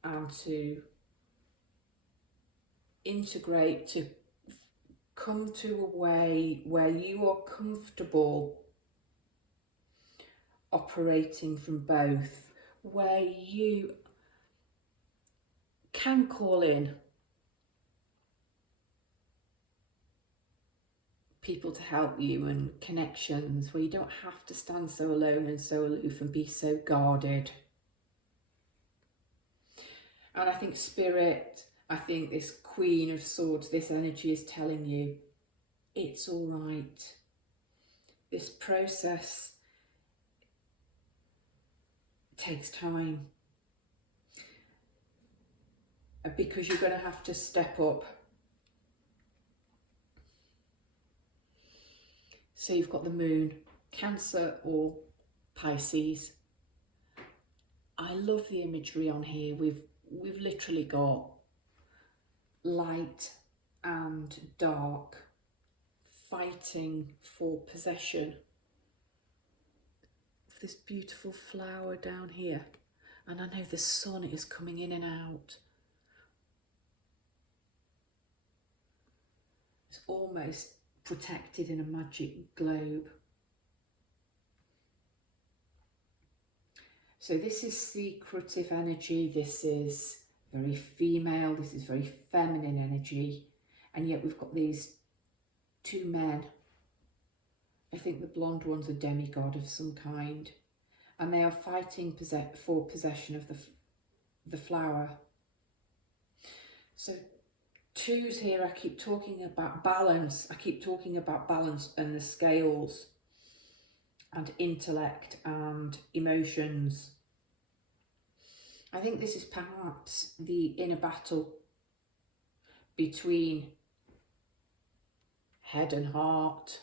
and to integrate, to come to a way where you are comfortable operating from both, where you can call in people to help you and connections, where you don't have to stand so alone and so aloof and be so guarded. And I think Spirit, I think this Queen of Swords, this energy is telling you it's all right. This process takes time, because you're going to have to step up. So you've got the Moon, Cancer or Pisces. I love the imagery on here. We've literally got light and dark fighting for possession of this beautiful flower down here. And I know the sun is coming in and out. It's almost protected in a magic globe. So this is secretive energy. This is very female. This is very feminine energy. And yet we've got these two men. I think the blonde one's a demigod of some kind. And they are fighting for possession of the flower. So twos here, I keep talking about balance. I keep talking about balance and the scales and intellect and emotions. I think this is perhaps the inner battle between head and heart,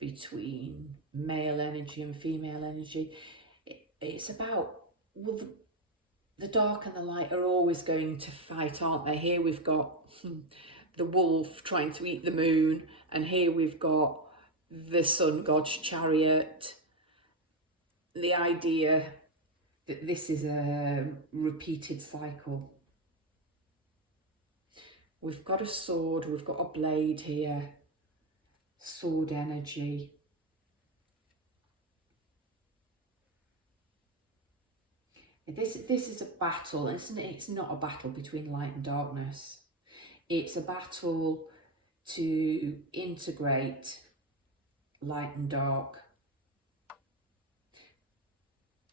between male energy and female energy. It's about, well, the dark and the light are always going to fight, aren't they? Here we've got the wolf trying to eat the moon, and here we've got the sun god's chariot. The idea that this is a repeated cycle. We've got a sword, we've got a blade here, sword energy. This is a battle, isn't it? It's not a battle between light and darkness. It's a battle to integrate light and dark.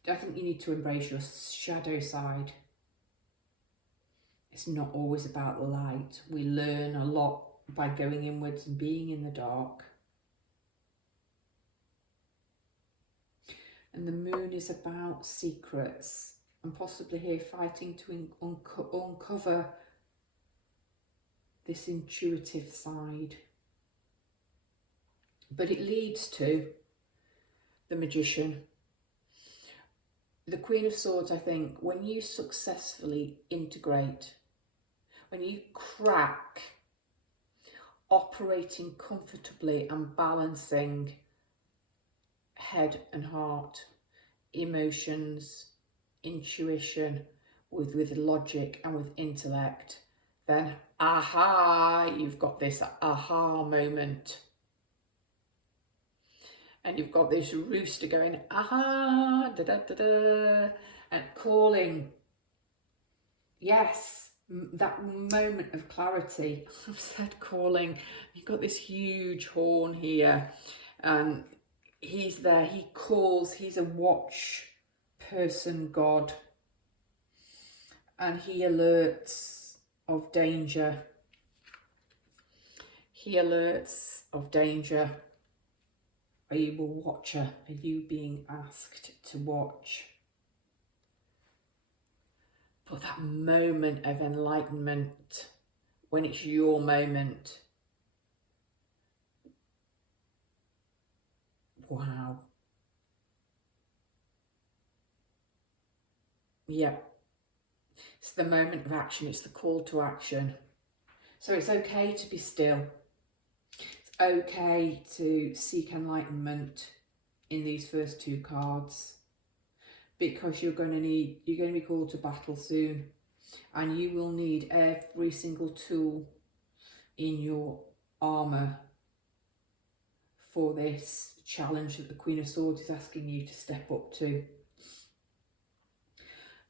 I think you need to embrace your shadow side. It's not always about the light. We learn a lot by going inwards and being in the dark. And the moon is about secrets, and possibly here fighting to uncover this intuitive side. But it leads to the Magician. The Queen of Swords, I think, when you successfully integrate, when you crack operating comfortably and balancing head and heart, emotions, intuition with logic and with intellect, then aha, you've got this aha moment. And you've got this rooster going aha, da da da da, and calling. Yes, that moment of clarity. I've said calling. You've got this huge horn here, and he's there, he calls, he's a watch person god, and he alerts of danger. He alerts of danger. Are you a watcher? Are you being asked to watch? But that moment of enlightenment, when it's your moment, wow. Yeah. It's the moment of action. It's the call to action. So it's okay to be still. It's okay to seek enlightenment in these first two cards, because you're going to be called to battle soon, and you will need every single tool in your armour for this challenge that the Queen of Swords is asking you to step up to.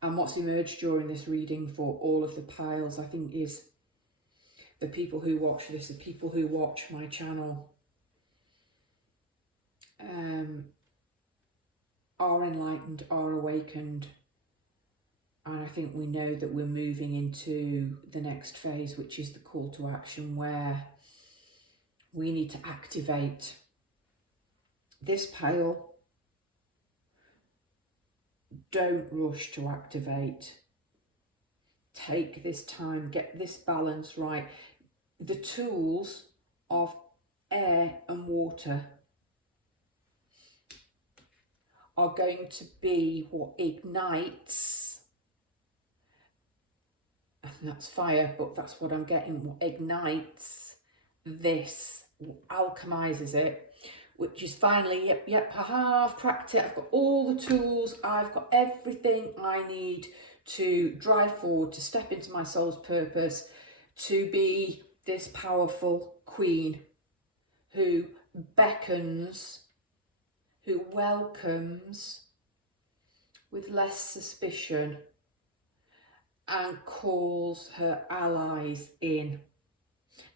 And what's emerged during this reading for all of the piles, I think, is the people who watch this, the people who watch my channel, are enlightened, are awakened. And I think we know that we're moving into the next phase, which is the call to action, where we need to activate this pile. Don't rush to activate. Take this time, get this balance right. The tools of air and water are going to be what ignites, and that's fire, but that's what I'm getting, what ignites this, alchemizes it, which is finally, yep, haha, I've cracked it, I've got all the tools, I've got everything I need to drive forward, to step into my soul's purpose, to be this powerful queen who beckons, who welcomes with less suspicion and calls her allies in.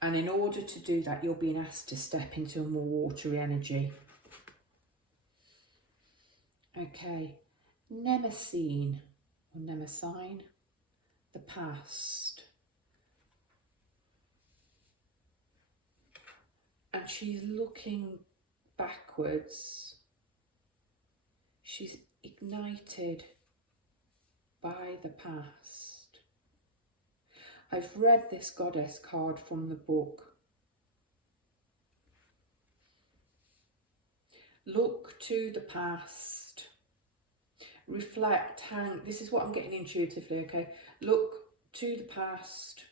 And in order to do that, you're being asked to step into a more watery energy. Okay, Nemesine or Nemesine, the past. And she's looking backwards. She's ignited by the past. I've read this goddess card from the book. Look to the past. Reflect, hang. This is what I'm getting intuitively, okay? Look to the past.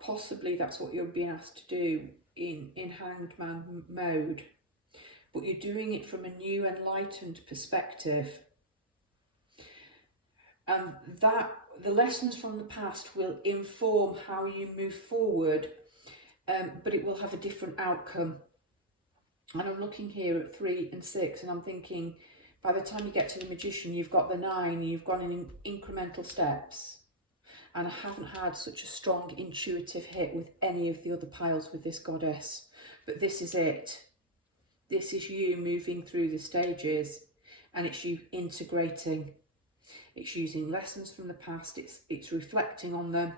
Possibly that's what you're being asked to do in Hanged Man mode. But you're doing it from a new enlightened perspective. And that the lessons from the past will inform how you move forward, but it will have a different outcome. And I'm looking here at 3 and 6, and I'm thinking By the time you get to the Magician, you've got the 9, you've gone in incremental steps. And I haven't had such a strong intuitive hit with any of the other piles with this goddess. But this is it. This is you moving through the stages, and it's you integrating. It's using lessons from the past, it's reflecting on them,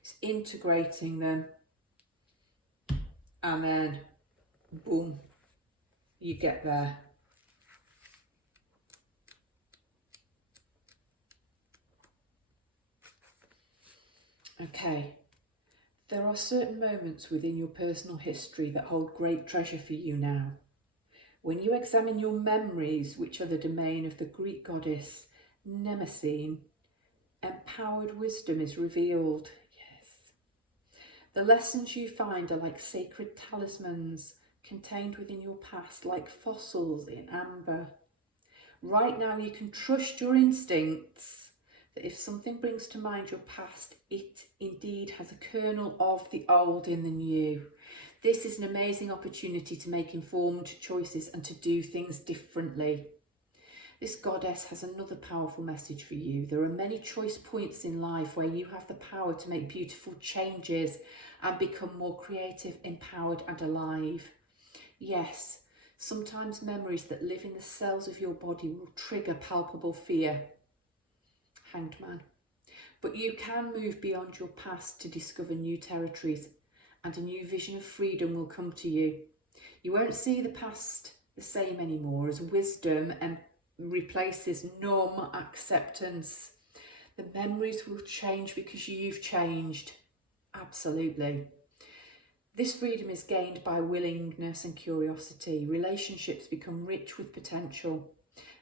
it's integrating them, and then boom, you get there. Okay, there are certain moments within your personal history that hold great treasure for you now. When you examine your memories, which are the domain of the Greek goddess Mnemosyne, empowered wisdom is revealed. Yes. The lessons you find are like sacred talismans contained within your past, like fossils in amber. Right now you can trust your instincts that if something brings to mind your past, it indeed has a kernel of the old in the new. This is an amazing opportunity to make informed choices and to do things differently. This goddess has another powerful message for you. There are many choice points in life where you have the power to make beautiful changes and become more creative, empowered and alive. Yes, sometimes memories that live in the cells of your body will trigger palpable fear. Hanged Man. But you can move beyond your past to discover new territories, and a new vision of freedom will come to you. You won't see the past the same anymore as wisdom and replaces numb acceptance. The memories will change because you've changed. Absolutely. This freedom is gained by willingness and curiosity. Relationships become rich with potential,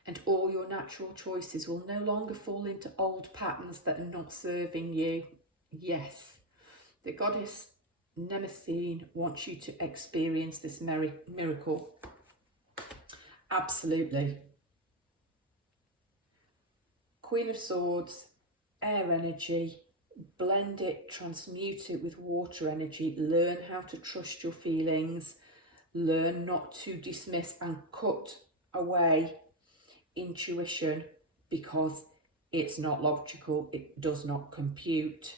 and all your natural choices will no longer fall into old patterns that are not serving you. Yes, the goddess Mnemosyne wants you to experience this miracle. Absolutely. Queen of Swords, air energy, blend it, transmute it with water energy, learn how to trust your feelings, learn not to dismiss and cut away intuition because it's not logical, it does not compute.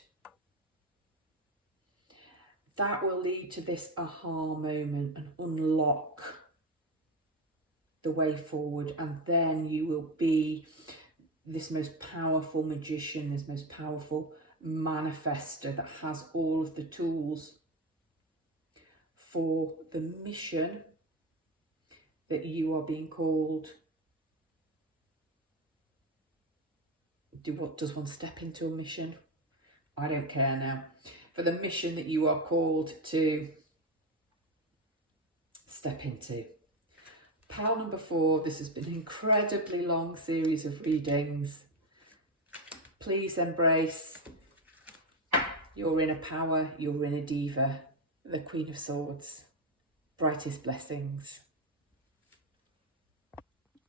That will lead to this aha moment and unlock the way forward, and then you will be this most powerful magician, this most powerful manifester that has all of the tools for the mission that you are being called. Does one step into a mission? I don't care now. For the mission that you are called to step into. Pile number 4, this has been an incredibly long series of readings. Please embrace your inner power, your inner diva, the Queen of Swords. Brightest blessings.